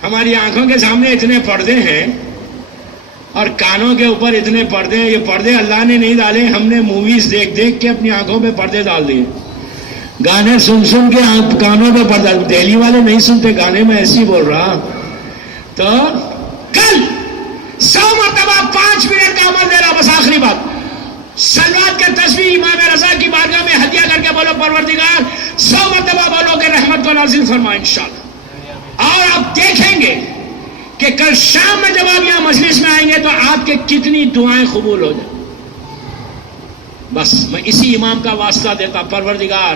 ہماری آنکھوں کے سامنے اتنے پردے ہیں اور کانوں کے اوپر اتنے پردے ہیں. یہ پردے اللہ نے نہیں ڈالے, ہم نے موویز دیکھ دیکھ کے اپنی آنکھوں پہ پردے ڈال دیے. گانے سن سن کے کانوں پہ پردہ. دہلی والے نہیں سنتے گانے, میں ایسی بول رہا. تو کل 100 مرتبہ 5 منٹ کا عمل دے رہا. بس آخری بات, صلوات کا تسبیح امام رضا کی بارگاہ میں ہدیہ کر کے بولو پروردگار 100 مرتبہ بولو کہ رحمت کو نازل فرما انشاءاللہ. اور آپ دیکھیں گے کہ کل شام میں جب آپ یہاں مجلس میں آئیں گے تو آپ کے کتنی دعائیں قبول ہو جائیں. بس میں اسی امام کا واسطہ دیتا, پروردگار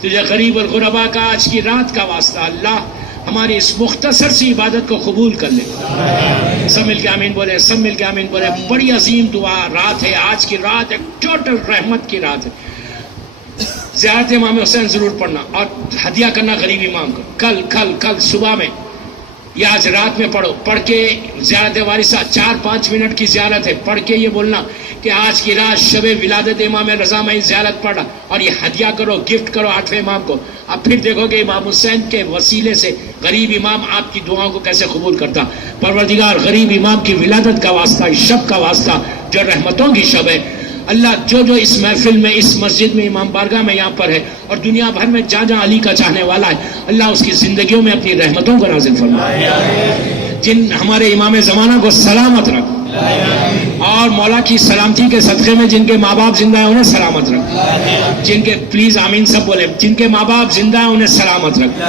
تجھے غریب اور غربا کا آج کی رات کا واسطہ, اللہ ہماری اس مختصر سی عبادت کو قبول کر لے. سب مل کے آمین بولے, سب مل کے آمین بولے. بڑی عظیم دعا رات ہے آج کی رات, ایک ٹوٹل رحمت کی رات ہے. زیارت امام حسین ضرور پڑھنا اور ہدیہ کرنا غریب امام کو. کل صبح میں یا آج رات میں پڑھو, پڑھ کے زیارت وارثہ 4-5 منٹ کی زیارت ہے, پڑھ کے یہ بولنا کہ آج کی رات شب ولادت امام رضا میں زیارت پڑھا, اور یہ ہدیہ کرو, گفٹ کرو 8ویں امام کو. اب پھر دیکھو گے امام حسین کے وسیلے سے غریب امام آپ کی دعاؤں کو کیسے قبول کرتا. پروردگار غریب امام کی ولادت کا واسطہ, اس شب کا واسطہ جو رحمتوں کی شب ہے, اللہ جو اس محفل میں, اس مسجد میں, امام بارگاہ میں یہاں پر ہے اور دنیا بھر میں جہاں جہاں علی کا چاہنے والا ہے, اللہ اس کی زندگیوں میں اپنی رحمتوں کو نازل فرمائے. جن ہمارے امام زمانہ کو سلامت رکھ, اور مولا کی سلامتی کے صدقے میں جن کے ماں باپ زندہ ہیں انہیں سلامت رکھ. جن کے, پلیز آمین سب بولے, جن کے ماں باپ زندہ ہیں انہیں سلامت رکھ.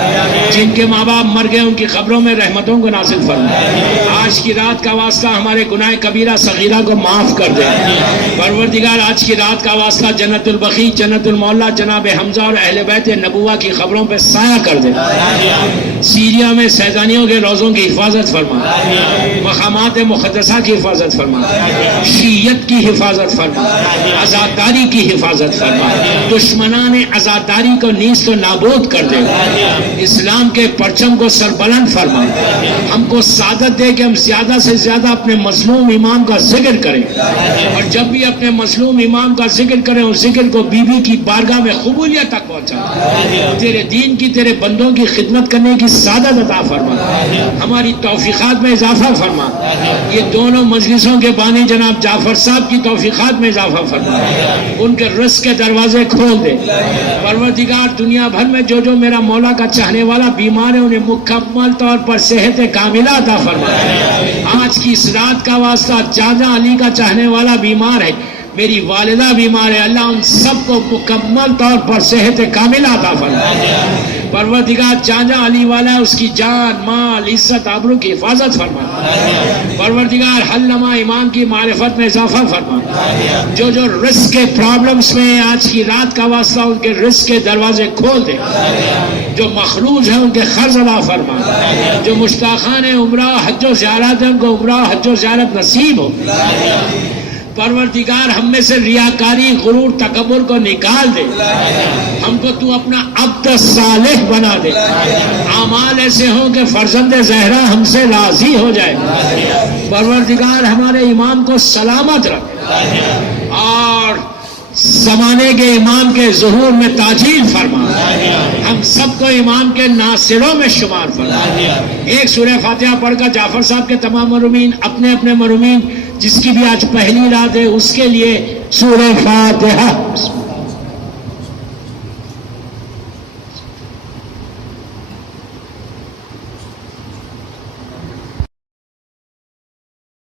جن کے ماں باپ مر گئے ان کی قبروں میں رحمتوں کو نازل فرما. آج کی رات کا واسطہ ہمارے گناہ کبیرہ صغیرہ کو معاف کر دے. پروردگار آج کی رات کا واسطہ جنت البقیع, جنت المولا, جناب حمزہ اور اہل بیت نبوہ کی قبروں پہ سایہ کر دے. سیریا میں سیدانیوں کے روزوں کی حفاظت فرما, مقامات مقدسہ کی حفاظت فرما, شیعت کی حفاظت فرما, آزاداری کی حفاظت فرما. دشمنان آزاداری کو نیست و نابود کر دے. اسلام کے پرچم کو سربلند فرما. ہم کو سعادت دے کہ ہم زیادہ سے زیادہ اپنے مظلوم امام کا ذکر کریں, اور جب بھی اپنے مظلوم امام کا ذکر کریں اس ذکر کو بی بی کی بارگاہ میں قبولیت تک پہنچا. تیرے دین کی, تیرے بندوں کی خدمت کرنے کی سعادت عطا فرما. ہماری توفیقات میں اضافہ فرما. یہ دونوں مجلسوں کے بانی جناب جعفر صاحب کی توفیقات میں اضافہ فرما. ان کے رزق کے دروازے کھول دے. پروردگار دنیا بھر میں جو میرا مولا کا چاہنے والا بیمار ہے انہیں مکمل طور پر صحت کاملہ عطا فرما. آج کی اس رات کا واسطہ جہاں علی کا چاہنے والا بیمار ہے, میری والدہ بیمار ہے, اللہ ان سب کو مکمل طور پر صحت کاملہ عطا فرما. پروردگار جہاں علی والا ہے اس کی جان, مال, عزت, آبرو کی حفاظت فرما. پروردگار حلما امام کی معرفت میں اضافہ فرما. جو رزق کے پرابلمز میں آج کی رات کا واسطہ ان کے رزق کے دروازے کھول دے. جو مخروج ہیں ان کے قرض ادا فرما. جو مشتاقان عمرہ حج و زیارت ہیں ان کو عمرہ حج و زیارت نصیب ہو. پروردگار ہم میں سے ریاکاری، غرور، تکبر کو نکال دے، ہم کو تو اپنا عبد صالح بنا دے، اعمال ایسے ہوں کہ فرزند زہرا ہم سے راضی ہو جائے، پروردگار ہمارے امام کو سلامت رکھ اور زمانے کے امام کے ظہور میں تاجیل فرما، ہم سب کو امام کے ناصروں میں شمار فرما۔ ایک سورہ فاتحہ پڑھ کر جعفر صاحب کے تمام مرحومین، اپنے اپنے مرحومین جس کی بھی آج پہلی رات ہے، اس کے لیے سورہ فاتحہ۔